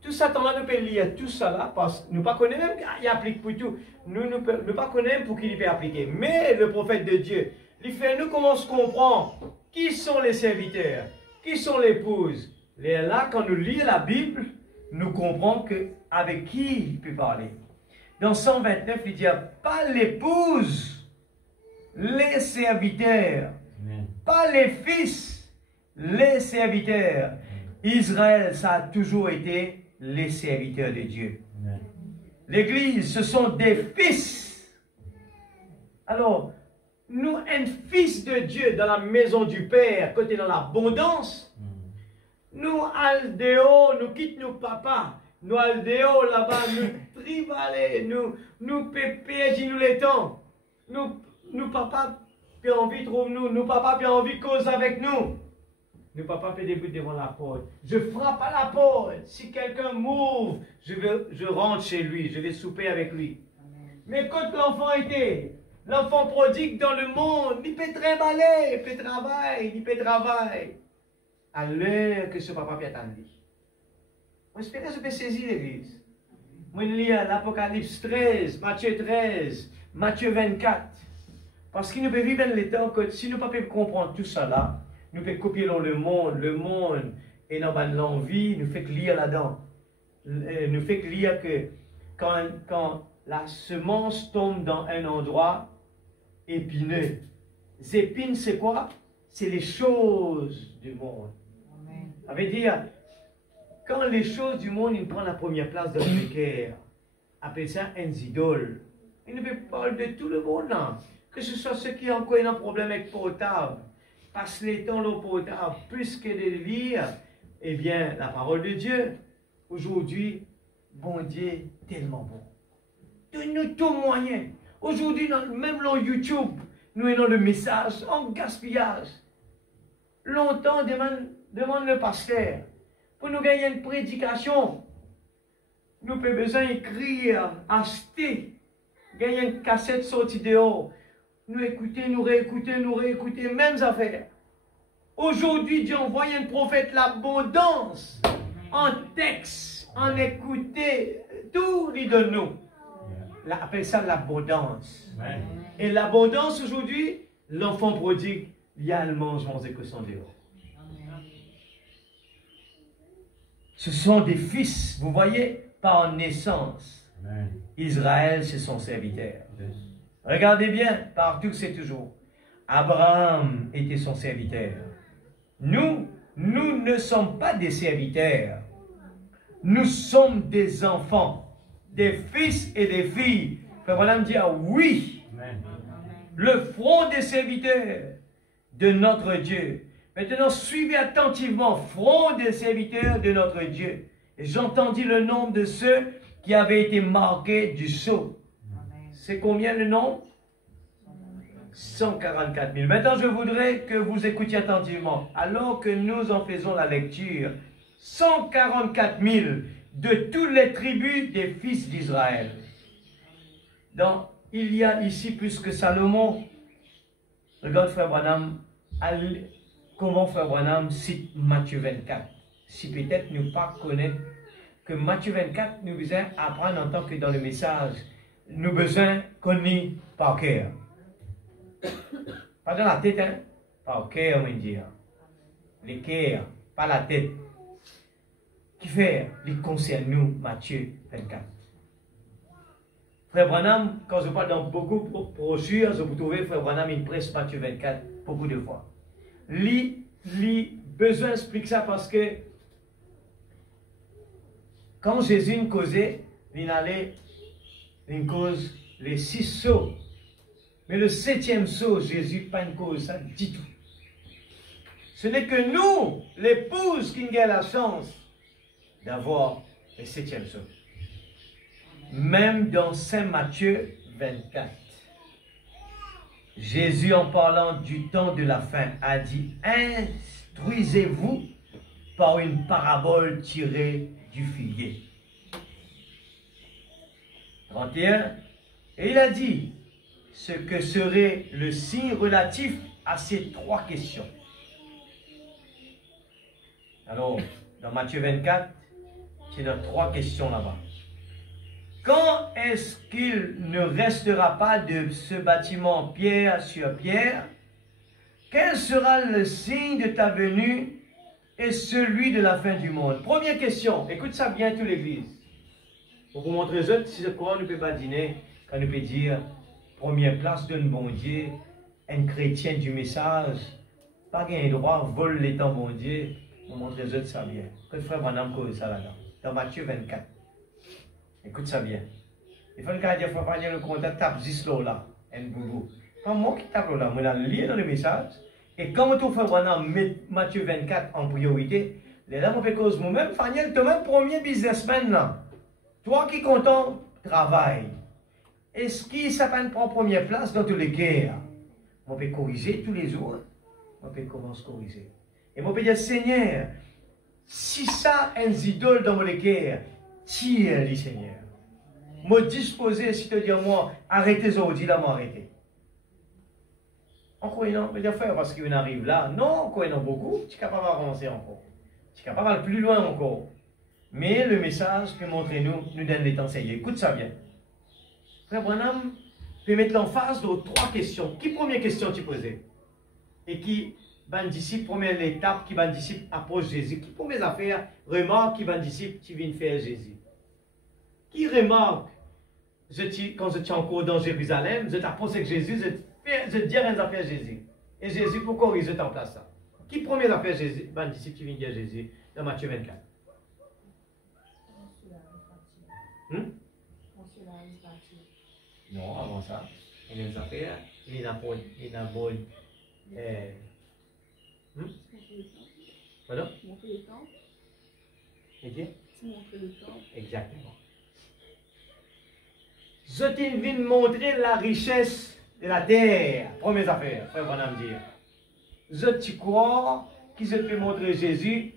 Tout ça, nous peut lire tout ça là, parce que nous ne connaissons même qu'il applique pour tout. Nous ne pas connaissons pour qu'il peut appliquer. Mais le prophète de Dieu, il fait nous comment se comprend qui sont les serviteurs, qui sont l'épouses. Là, quand nous lisons la Bible, nous comprenons que avec qui il peut parler. Dans 129, il dit pas l'épouse, les serviteurs, Amen. Pas les fils, les serviteurs. Amen. Israël, ça a toujours été les serviteurs de Dieu. L'Église, ce sont des fils. Alors, nous, un fils de Dieu dans la maison du Père, côté dans l'abondance, nous, aldéo, nous quittons nos papas, nous, aldéo, là-bas, nous trivaler, nous pépé, dis-nous les temps. Nous, papa, puis envie de trouver nous, papa, puis envie de cause avec nous. Nous, papa, fait des buts devant la porte. Je frappe à la porte. Si quelqu'un m'ouvre, je rentre chez lui, je vais souper avec lui. Amen. Mais quand l'enfant était, l'enfant prodigue dans le monde, il peut travailler, il peut travailler. À l'heure que ce papa peut attendre. On espère que je peux saisir l'église. Moi, je lis l'Apocalypse 13, Matthieu 13, Matthieu 24. Parce qu'il nous peut vivre dans les temps que si nous ne pouvons pas comprendre tout ça là, nous pouvons copier dans le monde est dans l'envie, nous fait lire là-dedans. Nous fait lire que quand la semence tombe dans un endroit épineux, les épines c'est quoi? C'est les choses du monde. Amen. Ça veut dire, quand les choses du monde ils prennent la première place dans le cœur, appelle ça un idole. Il ne peut parler de tout le monde là. Que ce soit ceux qui ont encore un problème avec portable, passent les temps au portable, plus que de lire, eh bien, la parole de Dieu. Aujourd'hui, bon Dieu, tellement bon. Donne-nous tout moyen. Aujourd'hui, même dans YouTube, nous avons le message en gaspillage. Longtemps, demande le pasteur. Pour nous gagner une prédication, nous avons besoin d'écrire, acheter, gagner une cassette sortie dehors. Nous écouter, nous réécouter, mêmes affaires. Aujourd'hui, Dieu envoie un prophète l'abondance en texte, en écouter, tout lui donne nous. On appelle ça l'abondance. Et l'abondance aujourd'hui, l'enfant prodigue, il y a le mangement et que son dehors. Ce sont des fils, vous voyez, par naissance. Israël, c'est son serviteur. Regardez bien, partout c'est toujours. Abraham était son serviteur. Nous ne sommes pas des serviteurs. Nous sommes des enfants, des fils et des filles. Frère Branham dit oui. Amen. Le front des serviteurs de notre Dieu. Maintenant, suivez attentivement, front des serviteurs de notre Dieu. Et j'entendis le nombre de ceux qui avaient été marqués du sceau. C'est combien le nombre? 144 000. Maintenant, je voudrais que vous écoutiez attentivement. Alors que nous en faisons la lecture, 144 000 de toutes les tribus des fils d'Israël. Donc, il y a ici plus que Salomon. Regarde Frère Branham, comment Frère Branham cite Matthieu 24. Si peut-être nous pas connaître que Matthieu 24 nous besoin apprendre en tant que dans le message, nous besoin connaître par cœur. Pas dans la tête, hein? Par cœur, on dit. Le cœur, pas la tête. Qui fait, il concerne nous, Matthieu 24. Frère Branham, quand je parle dans beaucoup de brochures, vous trouvez Frère Branham, il presse Matthieu 24 beaucoup de fois. Besoin explique ça parce que quand Jésus causait, il allait, il cause les 6 sceaux. Mais le 7e sceau, Jésus pas une cause, ça dit tout. Ce n'est que nous, l'épouse, qui avons la chance d'avoir le 7e sceau. Même dans Saint Matthieu 24, Jésus, en parlant du temps de la fin, a dit: instruisez-vous par une parabole tirée du figuier. 31, et il a dit ce que serait le signe relatif à ces 3 questions. Alors, dans Matthieu 24, c'est dans 3 questions là-bas. Quand est-ce qu'il ne restera pas de ce bâtiment pierre sur pierre? Quel sera le signe de ta venue et celui de la fin du monde? Première question, écoute ça bien, toute l'église. Pour vous montrer si ce quoi on ne peut pas dîner, quand on peut dire première place d'un bon Dieu, un chrétien du message, pas gain droit, vole les temps bon Dieu, vous montrer ça bien. Que frère Branham cause ça là-dedans, dans Matthieu 24. Écoute ça bien. Il faut que dire, faut pas dire le contact, tape 10 là, un boubou. Quand moi qui tape là, moi je lis dans le message, et quand tu fais Branham met Matthieu 24 en priorité, les dames ont fait cause moi-même, Faniel, tu es même premier businessman là. Toi qui content, travaille. Est-ce qu'il s'appelle prend première place dans tous les guerres? On peut corriger tous les jours. On peut commencer à corriger. Et on peut dire, Seigneur, si ça un idole dans mon guerre, tire les Seigneur. Me disposer, si tu dis moi, arrêtez aujourd'hui là, moi arrêtez. Encore non, je vais faire parce qu'on arrive là. Non, encore non beaucoup, tu es capable d'avancer encore. Tu es capable d'aller plus loin encore. Mais le message peut montrer nous donne les temps sérieux. Écoute ça bien. Frère Branham peut mettre l'emphase de 3 questions. Qui première question tu posais? Et qui ban disciple, première étape, qui ban disciple approche Jésus. Qui première affaire remarque qui ban disciple tu viens faire Jésus? Qui remarque quand je suis encore dans Jérusalem, je t'approche avec Jésus, je dis rien à faire Jésus. Et Jésus, pourquoi corriger en place ça? Qui première affaire Jésus? Ban disciple qui vient dire Jésus dans Matthieu 24. Non, avant ça, il y a des affaires, il y a une bonne. Pardon? Montrer le temps. Et bien? Montrer le temps. Exactement. Je t'invite à montrer la richesse de la terre. Première affaire, frère Branham dire. Je te crois que je peux montrer Jésus.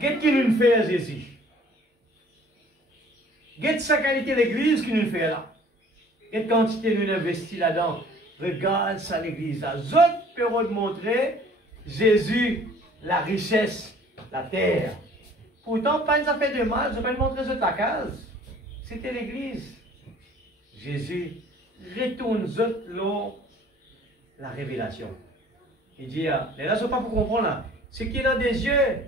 Qu'est-ce qu'il nous fait à Jésus? Qu'est-ce sa qualité d'église qu'il nous fait là? Quelle quantité nous investit là-dedans? Regarde ça l'église là. Je peux te montrer Jésus, la richesse, la terre. Pourtant, pas ça fait de mal, je vais te montrer ce ta case. C'était l'église. Jésus retourne là la révélation. Il dit, les là, ce n'est pas pour comprendre là. Ce qui est dans des yeux,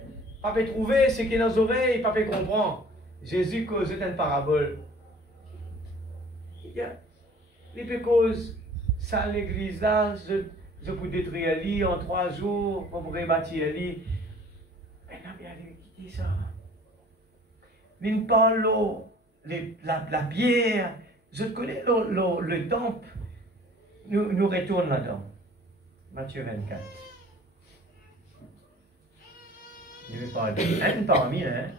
pas peut trouver, ce qui est dans les oreilles, pas peut comprendre. Jésus cause une parabole. Il peut cause ça l'église là, je peux détruire l'île en 3 jours, on pourrait bâtir l'île. Maintenant, bien, il dit ça. Il parle la pierre. Je connais le temple. Nous retournons là-dedans. Matthieu 24. Je vais parler de parmi, hein.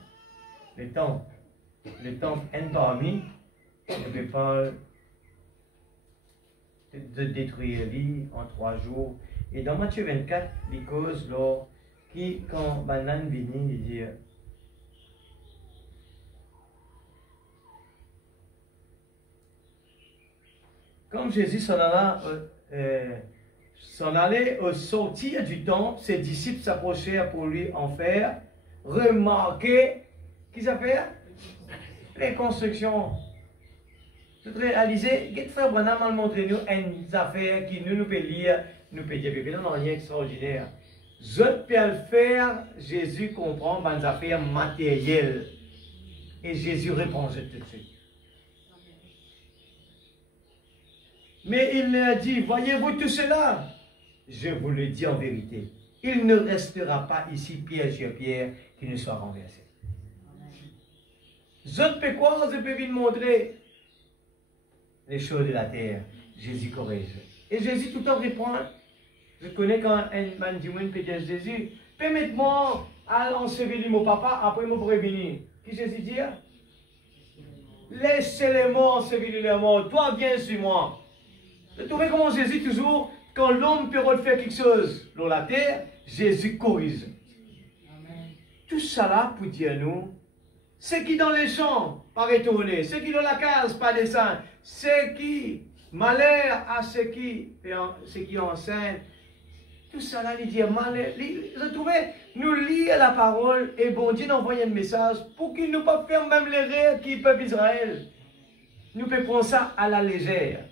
Le temple. Le temple parmi. Je vais parler de détruire l'île en 3 jours. Et dans Matthieu 24, les causes, quand Banan vient, il dit. Comme Jésus s'en allait au sortir du temple, ses disciples s'approchèrent pour lui en faire remarquer qu'ils avaient les constructions. Tout réalisé, qu'est-ce que Frère Branham a montré nous une affaire qui nous peut lire, nous peut dire que non, rien extraordinaire. Je peux le faire, Jésus comprend des affaires matérielles. Et Jésus répond tout de suite. Mais il leur dit, voyez-vous tout cela? Je vous le dis en vérité. Il ne restera pas ici pierre sur pierre qui ne soit renversé. Je ne peux quoi, je peux vous montrer les choses de la terre. Jésus corrige. Et Jésus tout le temps répond, je connais quand un man dit, peut dire Jésus, permettez-moi à ensevelir mon papa, après moi pourrai venir. Qui Jésus dit? Laissez-les morts ensevelir les morts, toi viens sur moi. Vous trouvez comment Jésus, toujours, quand l'homme peut faire quelque chose dans la terre, Jésus corrige. Amen. Tout ça là pour dire nous, ceux qui dans les champs, pas retourner, ceux qui dans la case, pas descendre, ceux qui, malheur à ceux qui enseignent, tout ça là, il dit, malheur, vous trouvez, nous lire la parole et bon Dieu nous envoie un message pour qu'il ne pas faire même les rêves qui peuvent Israël. Nous pouvons prendre ça à la légère.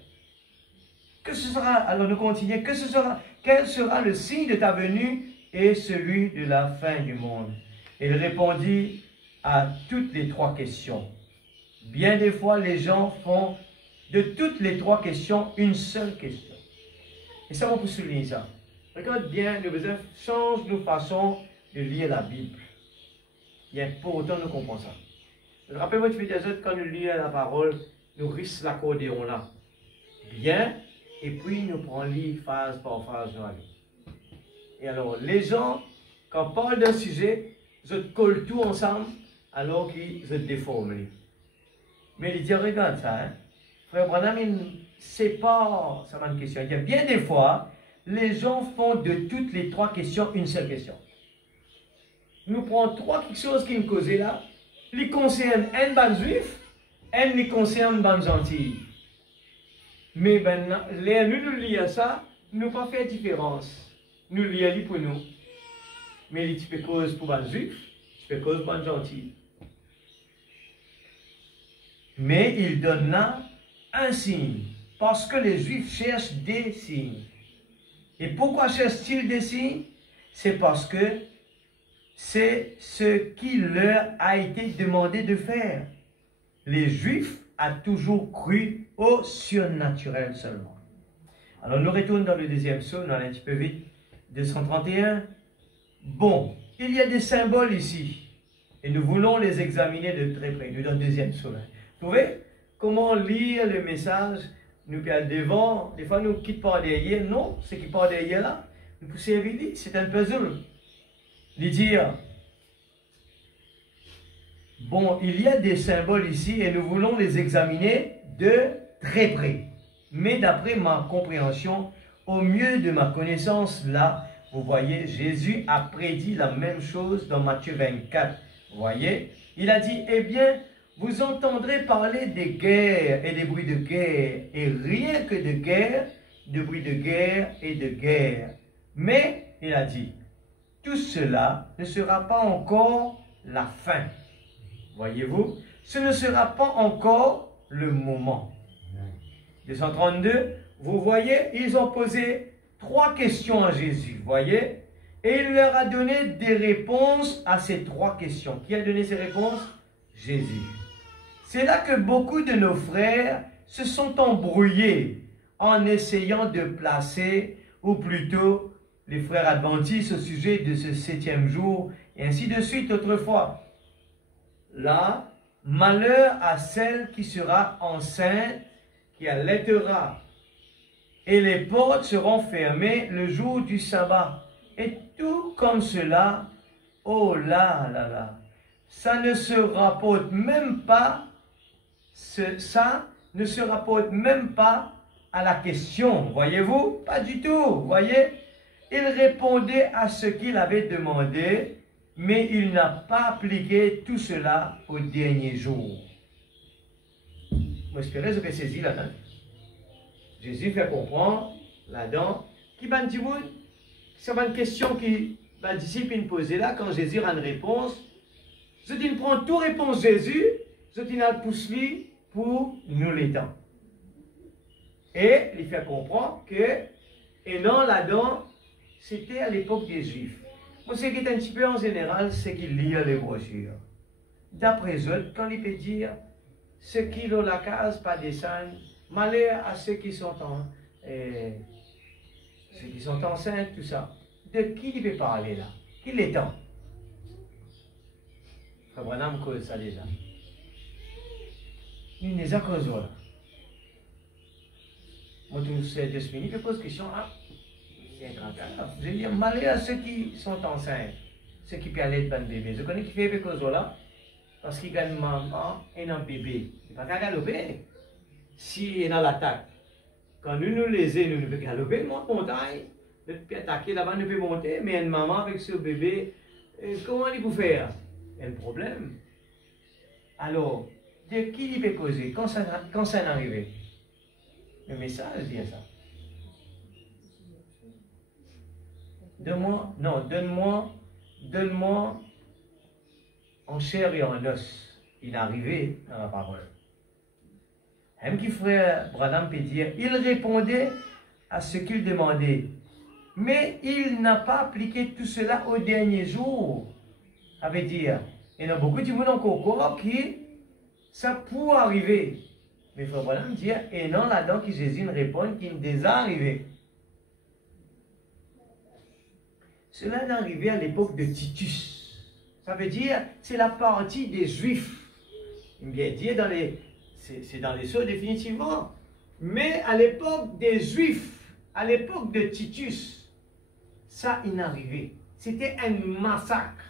Que ce sera, alors nous continuons, quel sera le signe de ta venue et celui de la fin du monde? Il répondit à toutes les 3 questions. Bien des fois, les gens font de toutes les 3 questions une seule question. Et ça, on peut souligner ça. Regarde bien, nous besoin change nos façons de lire la Bible. Il est important de comprendre ça. Rappelez-vous, quand nous lisons la parole, nous risquons l'accordéon là. Bien. Et puis, nous prenons livre phase par phase dans la vie. Et alors, les gens, quand on parle d'un sujet, je colle tout ensemble, alors qu'ils se déforment. Mais ils disent, regarde ça, hein. Frère Branham, c'est pas ça une question. Il y a bien des fois, les gens font de toutes les 3 questions une seule question. Nous prenons 3 quelque chose qui nous causent là. Les concernent un ban juif, un les concerne ban gentil. Mais maintenant, nous lisons ça, nous ne pas faire différence. Nous lisons pour nous. Mais les types causes pour les juifs, tu peux cause pour les gentils. Mais il donne là un signe. Parce que les juifs cherchent des signes. Et pourquoi cherchent-ils des signes? C'est parce que c'est ce qui leur a été demandé de faire. Les juifs ont toujours cru au surnaturel seulement. Alors nous retournons dans le 2e psaume, on allait un petit peu vite, 231. Bon, il y a des symboles ici, et nous voulons les examiner de très près. Nous dans le 2e psaume. Vous trouvez comment lire le message nous qui devant, des fois nous quittons par derrière, non, ce qui part derrière là, nous poussons lui, c'est un puzzle. Il dit, bon, il y a des symboles ici et nous voulons les examiner de très près. Mais d'après ma compréhension, au mieux de ma connaissance, là, vous voyez, Jésus a prédit la même chose dans Matthieu 24. Vous voyez, il a dit, eh bien, vous entendrez parler des guerres et des bruits de guerre, et rien que de guerre, de bruits de guerre et de guerre. Mais, il a dit, tout cela ne sera pas encore la fin. Voyez-vous, ce ne sera pas encore le moment. 232, vous voyez, ils ont posé 3 questions à Jésus, voyez, et il leur a donné des réponses à ces 3 questions. Qui a donné ces réponses? Jésus. C'est là que beaucoup de nos frères se sont embrouillés en essayant de placer, ou plutôt les frères adventistes au sujet de ce 7e jour, et ainsi de suite autrefois. Là, malheur à celle qui sera enceinte, qui allaitera, et les portes seront fermées le jour du sabbat. Et tout comme cela, oh là là là, ça ne se rapporte même pas, ça ne se rapporte même pas à la question, voyez-vous? Pas du tout, voyez? Il répondait à ce qu'il avait demandé, mais il n'a pas appliqué tout cela au dernier jour. J'espère que c'est saisi là-dedans. Jésus fait comprendre là-dedans qui va dire, c'est une question qui va disciple poser là, quand Jésus a une réponse, je dis, prend tout réponse Jésus, je dis, il pousse lui pour nous l'étendre. Et il fait comprendre que, et non là-dedans, c'était à l'époque des Juifs. Moi, ce qui est un petit peu en général, c'est qu'ils lisent les brochures. D'après eux, quand il peut dire, ceux qui ont la case, pas descendre, malheur à ceux qui sont enceintes, tout ça. De qui il veut parler là? Qui l'étend? Frère Branham cause ça déjà. Il n'est pas cause là. Moi, tous ces 2 minutes, je pose question, je veux dire, malheur à ceux qui sont enceintes, ceux qui peuvent aller de ban bébé. Je connais qui fait des causes là, parce qu'il gagne maman et un bébé. Il ne peut pas galoper. Si il a l'attaque, quand nous lésons, nous ne pouvons pas galoper, monte montagne. Ne peut attaquer là-bas, ne peut monter, mais une maman avec ce bébé, comment il peut faire? Il y a un problème. Alors, de qui il peut causer? Quand ça est arrivé? Le message dit ça. Donne-moi en chair et en os. Il est arrivé dans la parole. Même qui frère Branham peut dire, il répondait à ce qu'il demandait. Mais il n'a pas appliqué tout cela au dernier jour. Ça veut dire, il y a beaucoup de gens encore qui, ça pourrait arriver. Mais il faut vraiment dire, et non là-dedans que Jésus répond qu'il est déjà arrivé. Cela est arrivé à l'époque de Titus. Ça veut dire, c'est la partie des Juifs. Il vient dire c'est dans les sceaux définitivement. Mais à l'époque des Juifs, à l'époque de Titus, ça est arrivé. C'était un massacre.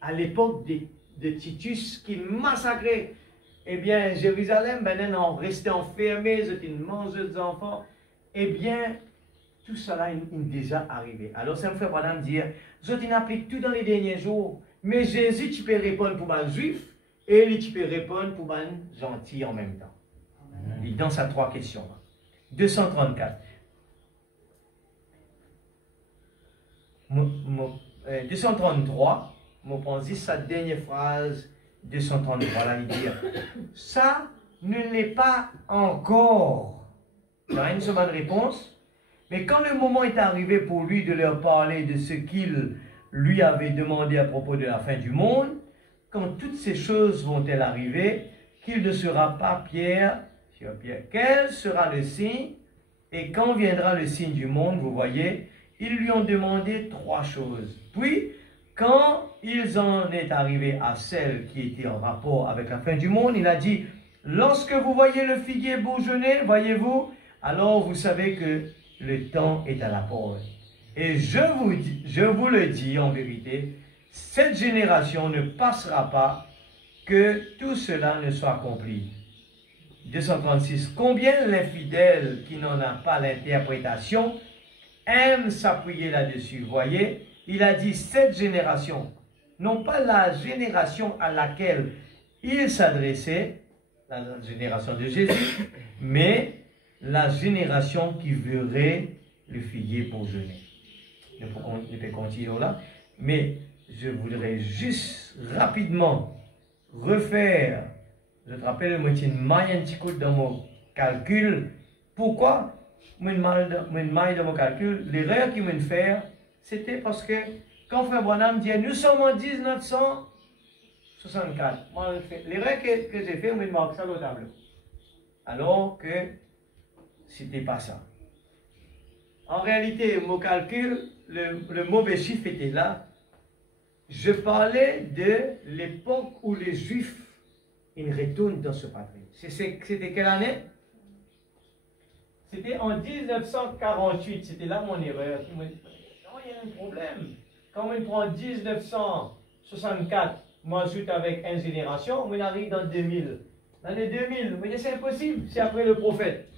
À l'époque de Titus qui massacrait. Eh bien, Jérusalem, on restait enfermé, c'était une mangeuse d'enfants. Eh bien, tout cela est déjà arrivé. Alors, ça me fait pas dire, je t'applique tout dans les derniers jours, mais Jésus, tu peux répondre pour un juif, et tu peux répondre pour un gentil en même temps. Il dans sa 3 questions. 234. 233, mon pense sa dernière phrase, 233, là, il dit, ça ne l'est pas encore. Il y a une seule réponse. Mais quand le moment est arrivé pour lui de leur parler de ce qu'il lui avait demandé à propos de la fin du monde, quand toutes ces choses vont-elles arriver, qu'il ne sera pas Pierre, quel sera le signe, et quand viendra le signe du monde, vous voyez, ils lui ont demandé 3 choses. Puis, quand ils en est arrivé à celle qui était en rapport avec la fin du monde, il a dit, Lorsque vous voyez le figuier bourgeonner, voyez-vous, alors vous savez que le temps est à la porte. Et je vous le dis en vérité, cette génération ne passera pas que tout cela ne soit accompli. 236. Combien l'infidèle qui n'en a pas l'interprétation aime s'appuyer là-dessus. Voyez, il a dit cette génération, non pas la génération à laquelle il s'adressait, la génération de Jésus, mais la génération qui verrait le figuier bourgeonner. Je peux continuer là, mais je voudrais juste rapidement refaire, je te rappelle, moi, j'ai un petit coup dans mon calcul. Pourquoi moi, dans mon calcul, l'erreur qu'il m'a fait, c'était parce que quand Frère Branham dit nous sommes en 1964, l'erreur que j'ai fait, on me marque ça au tableau. Alors que c'était pas ça. En réalité, mon calcul, le mauvais chiffre était là. Je parlais de l'époque où les Juifs ils retournent dans ce patrie. C'était quelle année? C'était en 1948. C'était là mon erreur. Non, il y a un problème. Quand on prend 1964, moi ajoute avec une génération, on arrive dans 2000. L'année 2000, mais c'est impossible, c'est après le prophète.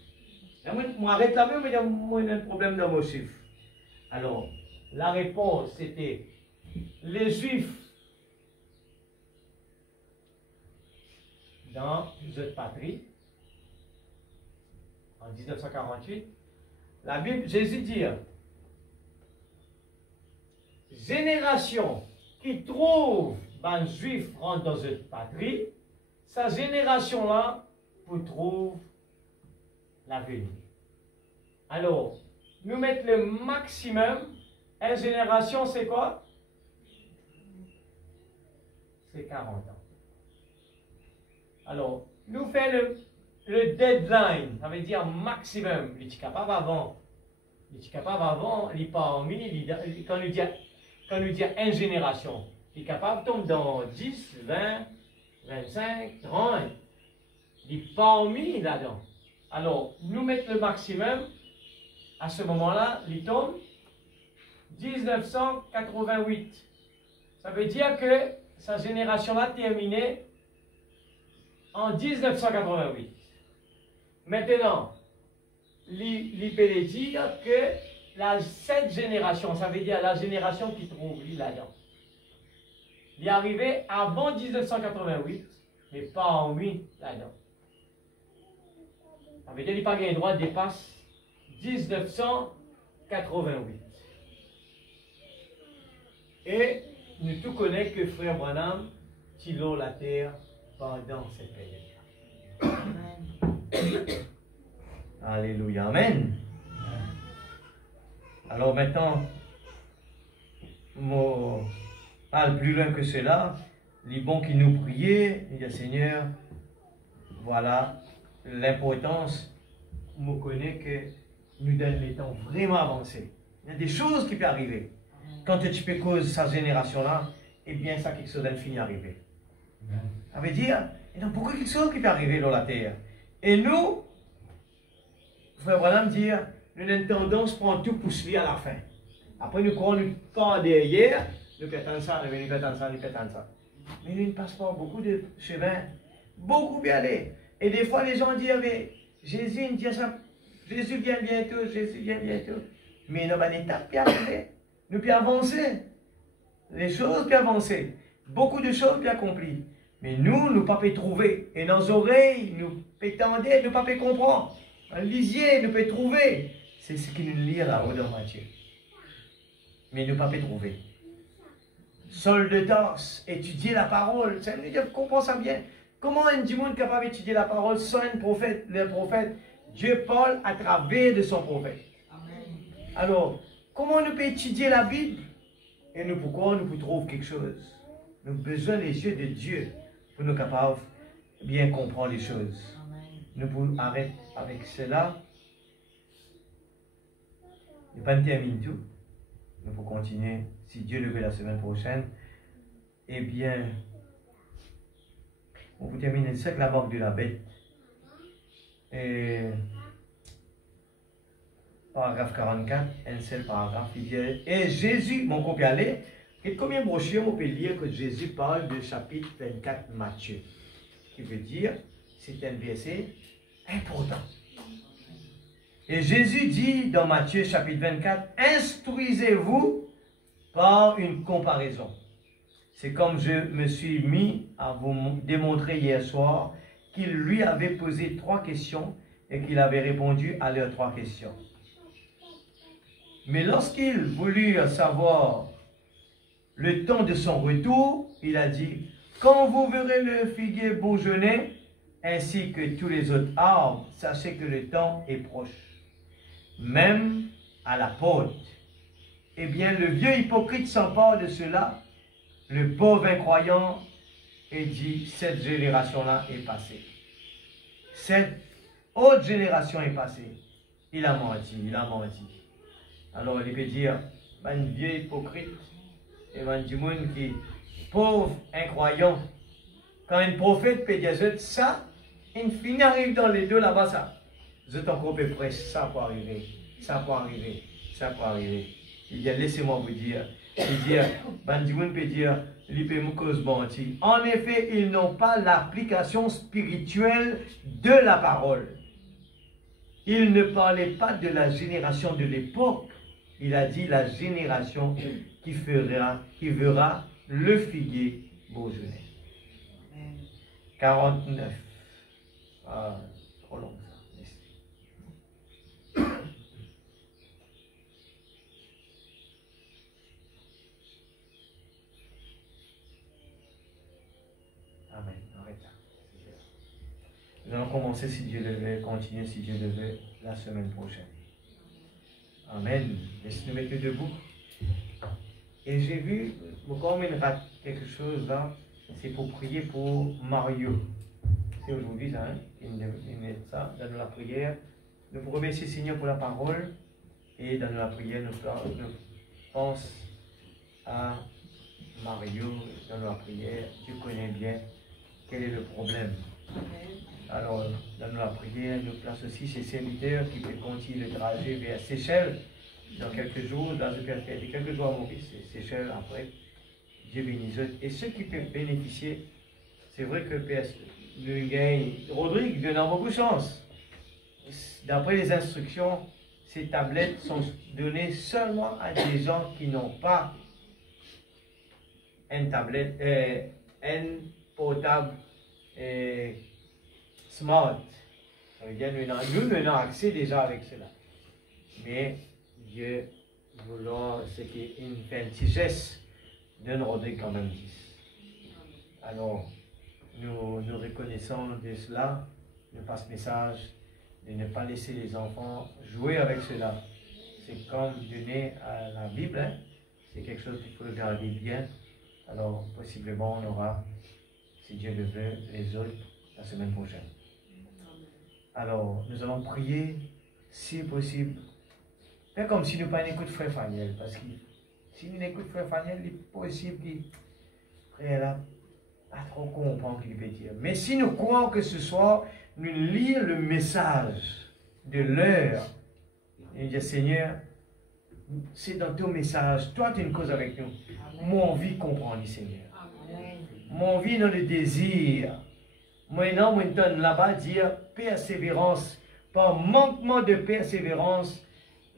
Moi, arrête là même, mais il y a un problème dans mon chiffre. Alors, la réponse, c'était les Juifs dans cette patrie, en 1948, la Bible, Jésus dit, génération qui trouve un Juif rentre dans cette patrie, sa génération-là, vous trouve l'avenir. Alors, nous mettons le maximum. Une génération, c'est quoi? C'est 40 ans. Alors, nous faisons le deadline, ça veut dire maximum. Il est capable avant. Il est capable avant, il n'est pas en mini. Quand nous dit une génération, il est capable de tomber dans 10, 20, 25, 30. Il n'est pas en mini là-dedans. Alors, nous mettons le maximum. À ce moment-là, il tombe 1988. Ça veut dire que sa génération-là terminée en 1988. Maintenant, il peut dire que cette génération, ça veut dire la génération qui trouve là-dedans, il est arrivé avant 1988, mais pas en 8 là-dedans. Ça veut dire qu'il n'a pas gagné droit de dépasse 1988. Et nous tous connaissons que Frère Branham tilo la terre pendant cette période. Alléluia. Amen. Alors maintenant, je parle plus loin que cela. Les bons qui nous priaient, il dit Seigneur, voilà l'importance. Je connais que nous donne les temps vraiment avancés. Il y a des choses qui peuvent arriver. Quand tu peux causer sa génération-là, eh bien, ça quelque chose d'un fini arriver. Ça veut dire, il y a beaucoup de choses qui peuvent arriver dans la terre. Et nous, Frère Branham dit, nous avons une tendance à prendre tout pour lui à la fin. Après, nous croyons nous pas derrière, nous pétons ça, nous pétons ça, nous pétons ça. Mais nous ne passons pas beaucoup de chemin, beaucoup bien aller. Et des fois, les gens disent, mais Jésus il dit ça, Jésus vient bientôt, Jésus vient bientôt. Mais nous avons une étape qui arrive. Nous pouvons avancer. Les choses peuvent avancer. Beaucoup de choses peuvent accomplir. Mais nous ne pouvons pas trouver. Et dans nos oreilles, nous pouvons tendre, nous ne pouvons pas comprendre. En lisier, nous pouvons trouver. C'est ce qui nous lit là-haut dans Matthieu. Mais nous ne pouvons pas trouver. Saul de Tarse, étudier la parole. Ça veut dire, comprends ça bien. Comment un monde capable d'étudier la parole sans un prophète? Le prophète, Dieu parle à travers de son prophète. Amen. Alors, comment nous pouvons étudier la Bible? Et nous, pourquoi nous pouvons trouver quelque chose? Nous avons besoin des yeux de Dieu pour nous capables de bien comprendre les choses. Amen. Nous pouvons arrêter avec cela. Nous ne pas terminer tout. Nous pouvons continuer, si Dieu le veut, la semaine prochaine. Eh bien, on vous termine avec la marque de la bête. Et paragraphe 44, un seul paragraphe, il dit, et Jésus, mon copier aller, et combien de brochures on peut lire que Jésus parle de chapitre 24 Matthieu, qui veut dire, c'est un verset important. Et Jésus dit dans Matthieu chapitre 24, instruisez-vous par une comparaison. C'est comme je me suis mis à vous démontrer hier soir qu'il lui avait posé 3 questions et qu'il avait répondu à leurs 3 questions. Mais lorsqu'il voulut savoir le temps de son retour, il a dit, quand vous verrez le figuier bourgeonner, ainsi que tous les autres arbres, sachez que le temps est proche. Même à la porte. Eh bien, le vieux hypocrite s'empare de cela, le pauvre incroyant, et dit, cette génération-là est passée. Cette autre génération est passée. Il a menti, il a menti. Alors, il peut dire, un vieux hypocrite, et un monde qui est pauvre, incroyant. Quand un prophète peut dire ça, une fin arrive dans les deux là-bas, ça. Vous êtes encore peu près, ça peut arriver, ça peut arriver, ça peut arriver. Il dit, laissez-moi vous dire. Il dit, Bandimoun peut dire, en effet, ils n'ont pas l'application spirituelle de la parole. Il ne parlait pas de la génération de l'époque. Il a dit la génération qui verra le figuier bourgeonner. 49. Ah, trop long ça. Amen. Arrête là. Nous allons commencer si Dieu le veut, continuer si Dieu le veut la semaine prochaine. Amen. Laissez-nous mettre debout. Et j'ai vu, comme il rate quelque chose là, c'est pour prier pour Mario. C'est aujourd'hui ça, hein? Il met ça dans la prière. Nous vous remercions Seigneur pour la parole. Et dans la prière, nous pensons à Mario. Dans la prière, Dieu connaît bien quel est le problème. Alors, dans la prière, nous plaçons aussi ces serviteurs qui peuvent continuer le trajet vers Seychelles dans quelques jours, dans quelques jours à Maurice, Seychelles après. Dieu bénisse. Et ceux qui peuvent bénéficier, c'est vrai que nous gagnons. Rodrigue donne beaucoup de chance. D'après les instructions, ces tablettes sont données seulement à des gens qui n'ont pas une tablette, un portable smart. Ça veut dire nous avons accès déjà avec cela. Mais Dieu voulant ce qui est une petit geste, donne Rodrigue quand même 10. Alors, nous reconnaissons de cela, nous passe message de ne pas laisser les enfants jouer avec cela. C'est comme donner à la Bible, hein? C'est quelque chose qu'il faut garder bien. Alors, possiblement, on aura, si Dieu le veut, les autres la semaine prochaine. Alors, nous allons prier, si possible. Fais comme si nous pas écoutions Frère Faniel, parce que si nous n'écoutons Frère Faniel, il est possible qu'il Frère là, pas trop comprendre ce qu'il veut dire. Mais si nous croyons que ce soir, nous lisons le message de l'heure, et nous disons, Seigneur, c'est dans ton message, toi tu es une cause avec nous. Mon envie comprendre, Seigneur. Mon envie dans le désir. Moi, non, moi, là-bas, dire persévérance. Par manquement de persévérance,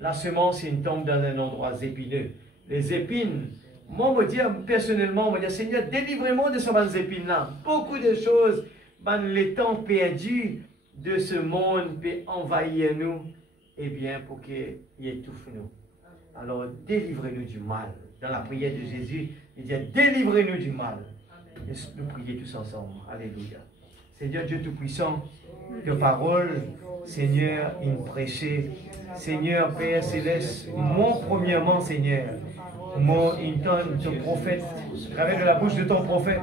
la semence tombe dans un endroit épineux. Les épines, moi, je dire personnellement, je dire, Seigneur, délivrez-moi de ces épines-là. Beaucoup de choses, les temps perdus de ce monde peut envahir nous, eh bien, pour qu'il étouffe nous. Alors, délivrez-nous du mal. Dans la prière de Jésus, il dit, délivrez-nous du mal. Et nous prions tous ensemble. Alléluia. Seigneur Dieu Tout-Puissant, tes paroles, Seigneur, il prêchait. Seigneur, Père Céleste, moi premièrement, Seigneur, moi, il donne ton prophète, à travers de la bouche de ton prophète,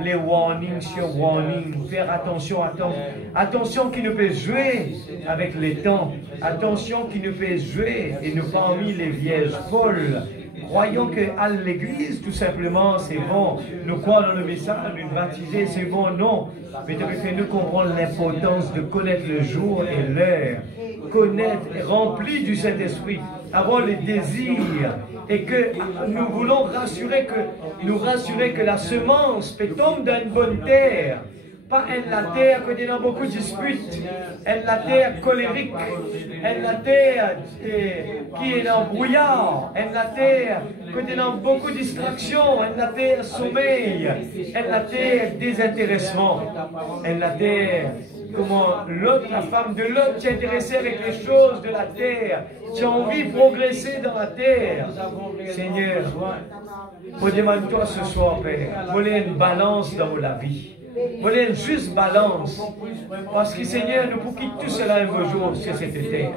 les warnings sur warnings, faire attention à temps. Attention qui ne peut jouer avec les temps. Attention qui ne peut jouer, et nous parmi les vierges folles, croyons qu'à l'église, tout simplement, c'est bon. Nous croyons dans le message, nous baptiser, c'est bon, non. Mais tu fais-nous comprendre l'importance de connaître le jour et l'heure. Connaître, rempli du Saint-Esprit, avoir le désir. Et que nous voulons nous rassurer que la semence peut tomber dans une bonne terre. Pas la terre qui est dans beaucoup de disputes, la terre colérique, la terre qui est dans le brouillard, la terre qui est dans beaucoup de distractions, la terre sommeil, la terre désintéressement, la terre comment l'autre, la femme de l'autre, tu es intéressée avec les choses de la terre, tu as envie de progresser dans la terre. Seigneur, je demande-toi ce soir, Père, voler une balance dans la vie. Voler une juste balance. Parce que Seigneur, nous pouvons quitter tout cela un beau jour sur cette terre.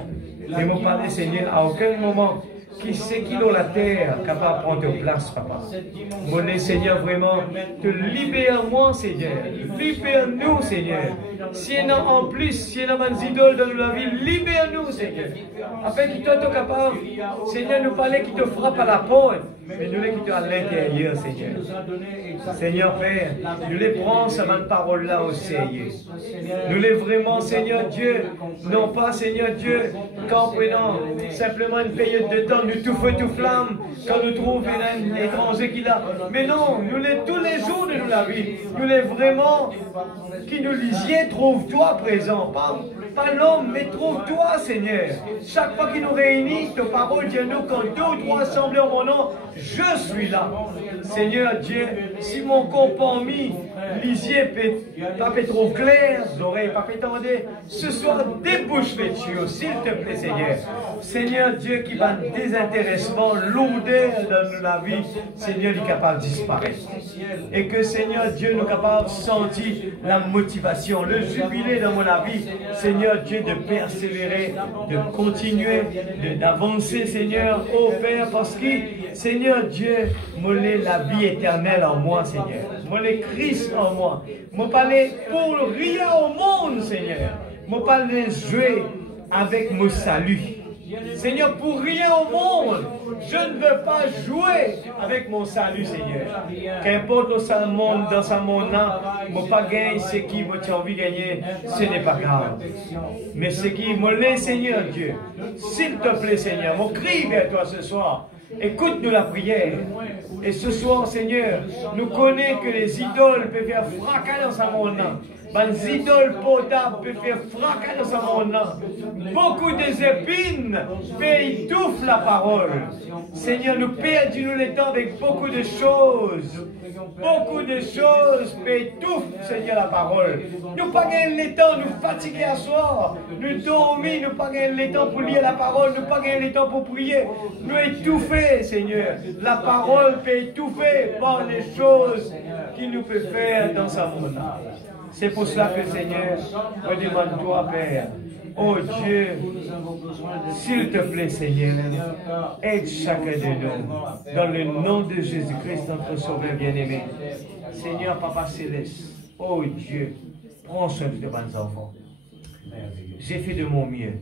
Mais mon Père, Seigneur, à aucun moment, qui sait qui dans la terre capable de prendre place, Papa. Mon Seigneur, vraiment, te libère-moi, Seigneur. Libère-nous, Seigneur. Si il y en a en plus, si il y en a des idoles dans la vie, libère-nous, Seigneur. Afin qu'il soit capable, Seigneur, nous parler qui te frappe à la porte. Mais nous les quittons à l'intérieur, Seigneur. Seigneur Père, nous les prenons cette parole-là au Seigneur. Nous les vraiment, Seigneur Dieu, non pas, Seigneur Dieu, qu'en prenant simplement une période de temps, nous tout feu, tout flamme, quand nous trouvons un étranger qui l'a. Mais non, nous les tous les jours de la vie, nous les vraiment, qui nous lisiez, trouve-toi présent. Pas l'homme, mais trouve-toi, Seigneur. Chaque fois qu'il nous réunit, ta parole dit à nous, quand deux ou trois assemblés en mon nom, je suis là. Seigneur Dieu, si mon compromis, lisier, pas trop clair, l'oreille pas pétendée, ce soir débouche les tuyaux, s'il te plaît, Seigneur. Seigneur Dieu, qui va désintéressement, lourdeur dans la vie, Seigneur, il est capable de disparaître. Et que, Seigneur Dieu, nous est capable de sentir la motivation, le jubilé dans mon vie, Seigneur Dieu, de persévérer, de continuer, d'avancer, Seigneur, ô Père, parce que, Seigneur Dieu, mollet la vie éternelle en moi, Seigneur. Mollet Christ en moi. Moi parler pour rien au monde, Seigneur. Moi parler jouer avec mon salut. Seigneur, pour rien au monde, je ne veux pas jouer avec mon salut, Seigneur. Qu'importe dans ce monde-là, je ne pas gagner ce qui j'ai envie de gagner, ce n'est pas grave. Mais ce qui me l'est, Seigneur Dieu, s'il te plaît, Seigneur, mon cri vers toi ce soir. Écoute-nous la prière. Et ce soir, Seigneur, nous connaissons que les idoles peuvent faire fracas dans ce monde-là. Les idoles potables peuvent faire fracas dans ce monde-là. Beaucoup des épines peuvent étouffer la parole. Seigneur, nous perdons le temps avec beaucoup de choses. Beaucoup de choses peuvent étouffer, Seigneur, la parole. Nous pas gagner le temps, nous fatiguer à soir. Nous dormir, nous pas gagner le temps pour lire la parole, nous pas gagner le temps pour prier. Nous étouffer, Seigneur. La parole peut étouffer par les choses qu'il nous peut faire dans sa monde. C'est pour cela que, Seigneur, je demande toi, Père, oh Dieu, s'il te plaît, Seigneur, aide chacun de nous, dans le nom de Jésus-Christ, notre Sauveur bien-aimé. Seigneur, Papa Céleste, oh Dieu, prends soin de tes bons enfants. J'ai fait de mon mieux,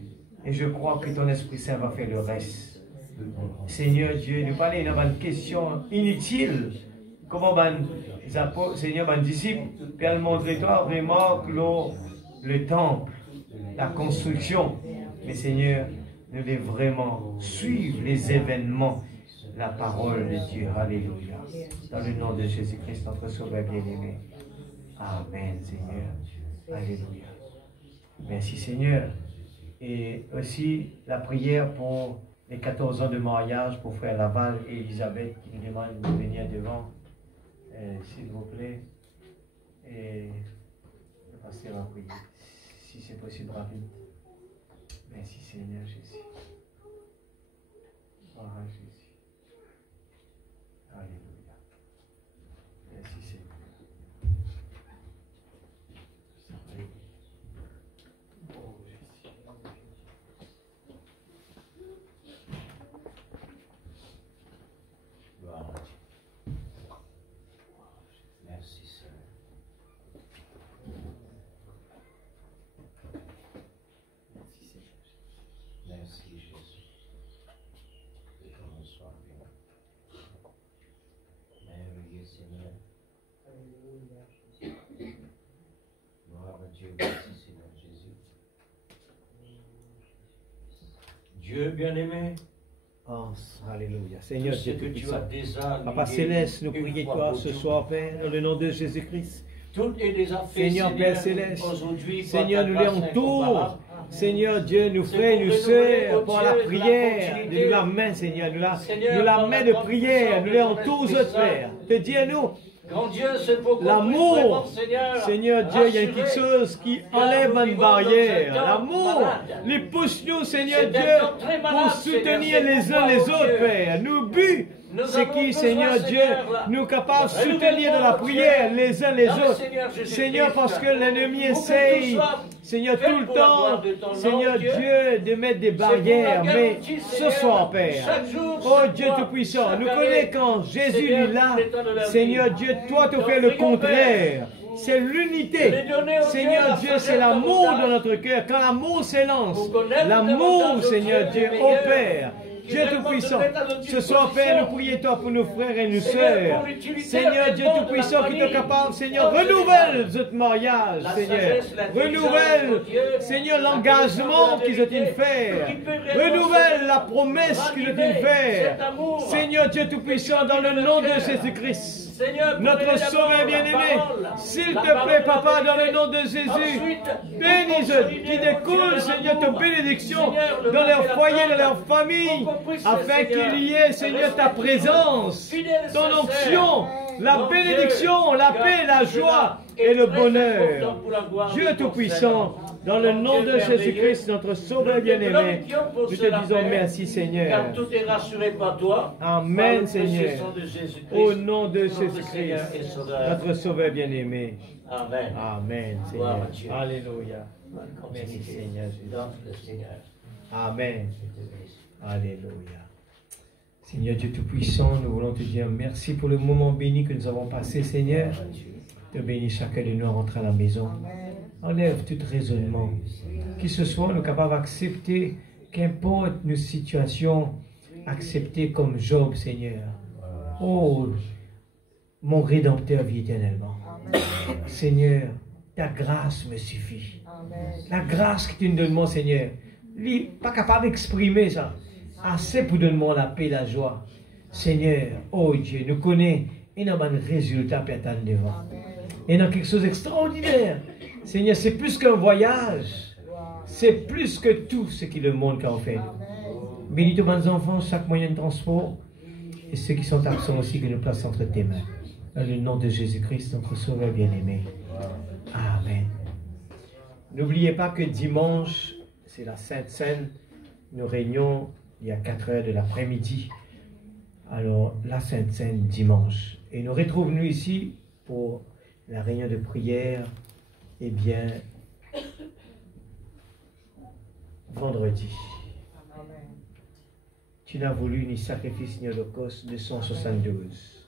et je crois que ton Esprit Saint va faire le reste. Seigneur Dieu, nous parlons d'une question inutile. Comment Seigneur, mes disciples, peuvent montrer toi vraiment le temple, la construction. Mais Seigneur, nous devons vraiment suivre les événements, la parole de Dieu. Alléluia. Dans le nom de Jésus-Christ, notre Sauveur bien-aimé. Amen, Seigneur. Alléluia. Merci, Seigneur. Et aussi la prière pour les 14 ans de mariage pour Frère Laval et Elisabeth qui nous demandent de venir devant. S'il vous plaît, et le pasteur va prier, si c'est possible rapide. Merci Seigneur Jésus. Gloire à Jésus. Alléluia. Merci Seigneur. Oh Jésus. Gloire à Dieu. Merci Seigneur. Merci Seigneur. Merci Jésus. Gloire à Dieu, merci Seigneur Jésus. Dieu bien-aimé, Oh, alléluia. Seigneur ce Dieu que tu as Tout-Puissant. déjà Papa lié Céleste, nous une prions fois toi pour ce toutes. soir, Père, dans le nom de Jésus-Christ. Tout est déjà fait, Seigneur Père Céleste, aujourd'hui, par Seigneur, ta nous grâce l'entoure. incomparable. Seigneur Dieu, nous C'est frères, pour nous renouveler, sœurs, oh pour Dieu, la la prière, continuité. nous la main, Seigneur, Seigneur, nous la par main la de grande prière, puissance nous de ton l'entoure, Esprit Saint. Père. Te dire, nous, Grand Dieu, c'est pour qu'on l'amour, puisse vraiment, Seigneur, Seigneur Dieu, il y a rassurer. quelque chose qui Car enlève nous une vivons dans barrière. un temps L'amour, malade. les pousse-nous, Seigneur C'est un Dieu, temps très malade, pour Seigneur, soutenir c'est les uns pourquoi, les oh autres, Dieu, Père. Nos buts, nous c'est avons qui, besoin, Seigneur Dieu, Seigneur, là, nous capables de renouvellement, soutenir de la oh prière Dieu, les uns les dans le autres. Seigneur Jésus-Christ. Seigneur, parce que l'ennemi Pour que essaye, tout soit Seigneur, fait tout le pour la gloire temps, de ton nom, Seigneur Dieu. Dieu, de mettre des C'est pour la barrières. Mais garantie, ce Seigneur, soir, Père, chaque jour, oh chaque Dieu mois, Tout-Puissant, chaque nous année, connaissons quand Jésus Seigneur, est là. tous les temps de leur Seigneur vie. Dieu, toi, tu Donc, fais le prions, contraire. C'est de l'unité. les donner au Seigneur Dieu, la Dieu, c'est sagesse l'amour davantage. dans notre cœur. Quand l'amour s'élance, Pour connaître l'amour, davantage, Seigneur Dieu, Dieu, le meilleur. opère. Qui Dieu tellement Tout-Puissant, te met à notre ce soir, disposition. Père, nous prions toi pour nos frères et nos Seigneur, sœurs. pour l'utilité Seigneur de Dieu la Tout-Puissant, qui est famille. capable, Seigneur, Oh, renouvelle notre mariage, La Seigneur. sagesse, l'intelligence, Renouvelle, oh Dieu, Seigneur, la l'engagement connaissance de qu'ils la ont fait vérité, faire. qui peut réellement, Renouvelle Seigneur, la promesse qu'ils ont raviver fait. cet amour. Seigneur Dieu Tout-Puissant, dans le nom de Jésus-Christ. Seigneur, pour Notre donner Sauveur d'abord bien-aimé, la parole, s'il la te parole plaît, de la Papa, dans le vérité. nom de Jésus, Ensuite, bénis-eux, consolider, qui oh découle, Dieu, Seigneur, l'amour. ta bénédiction Seigneur, le dans leur mal et la foyer, peur, dans leur famille, pour qu'on puisse, afin Seigneur, qu'il y ait, Seigneur, ta rester présence, fidèle, ton sincère. onction, la Mon bénédiction, Dieu, la car paix, la tout joie cela et le est très bonheur. important pour la gloire Dieu de ton Tout-Puissant, Seigneur. dans le Mon nom Dieu de merveilleux, Jésus-Christ, notre Sauveur nous te bien-aimé, glorifions pour nous te cela, disons Père, merci, Seigneur. Car tout est rassuré par toi. Amen, par le Seigneur. précieux sang de Jésus-Christ, Au nom de notre Seigneur Jésus-Christ, et Sauveur. notre Sauveur bien-aimé. Amen. Amen, Gloire Seigneur. à Dieu. Alléluia. Bonne Merci, continuité Seigneur Jésus. dans le Seigneur. Amen. Je te bénisse. Alléluia. Seigneur Dieu Tout-Puissant, nous voulons te dire merci pour le moment béni que nous avons passé, Seigneur. Gloire à Dieu. Te bénis chacun de nous à rentrer à la maison. Enlève tout raisonnement. Qu'il ce soit, nous capables d'accepter, qu'importe nos situations, accepter comme Job, Seigneur. Oh, mon Rédempteur vit éternellement. Seigneur, ta grâce me suffit. La grâce que tu nous donnes, mon Seigneur. Lui, pas capable d'exprimer ça. Assez pour donner la paix, la joie. Seigneur, oh Dieu, nous connaissons et nous avons un résultat pour attendre devant. Et dans quelque chose d'extraordinaire. Seigneur, c'est plus qu'un voyage. C'est plus que tout ce que le monde a offert. Bénis tous mes enfants, chaque moyen de transport. Et ceux qui sont absents aussi, que nous plaçons entre tes mains. Dans le nom de Jésus-Christ, notre Sauveur bien-aimé. Amen. N'oubliez pas que dimanche, c'est la Sainte Seine. Nous réunions il y a 4 heures de l'après-midi. Alors, la Sainte Seine dimanche. Et nous retrouvons-nous ici pour la réunion de prière, eh bien, vendredi. Tu n'as voulu ni sacrifice ni holocauste, 272.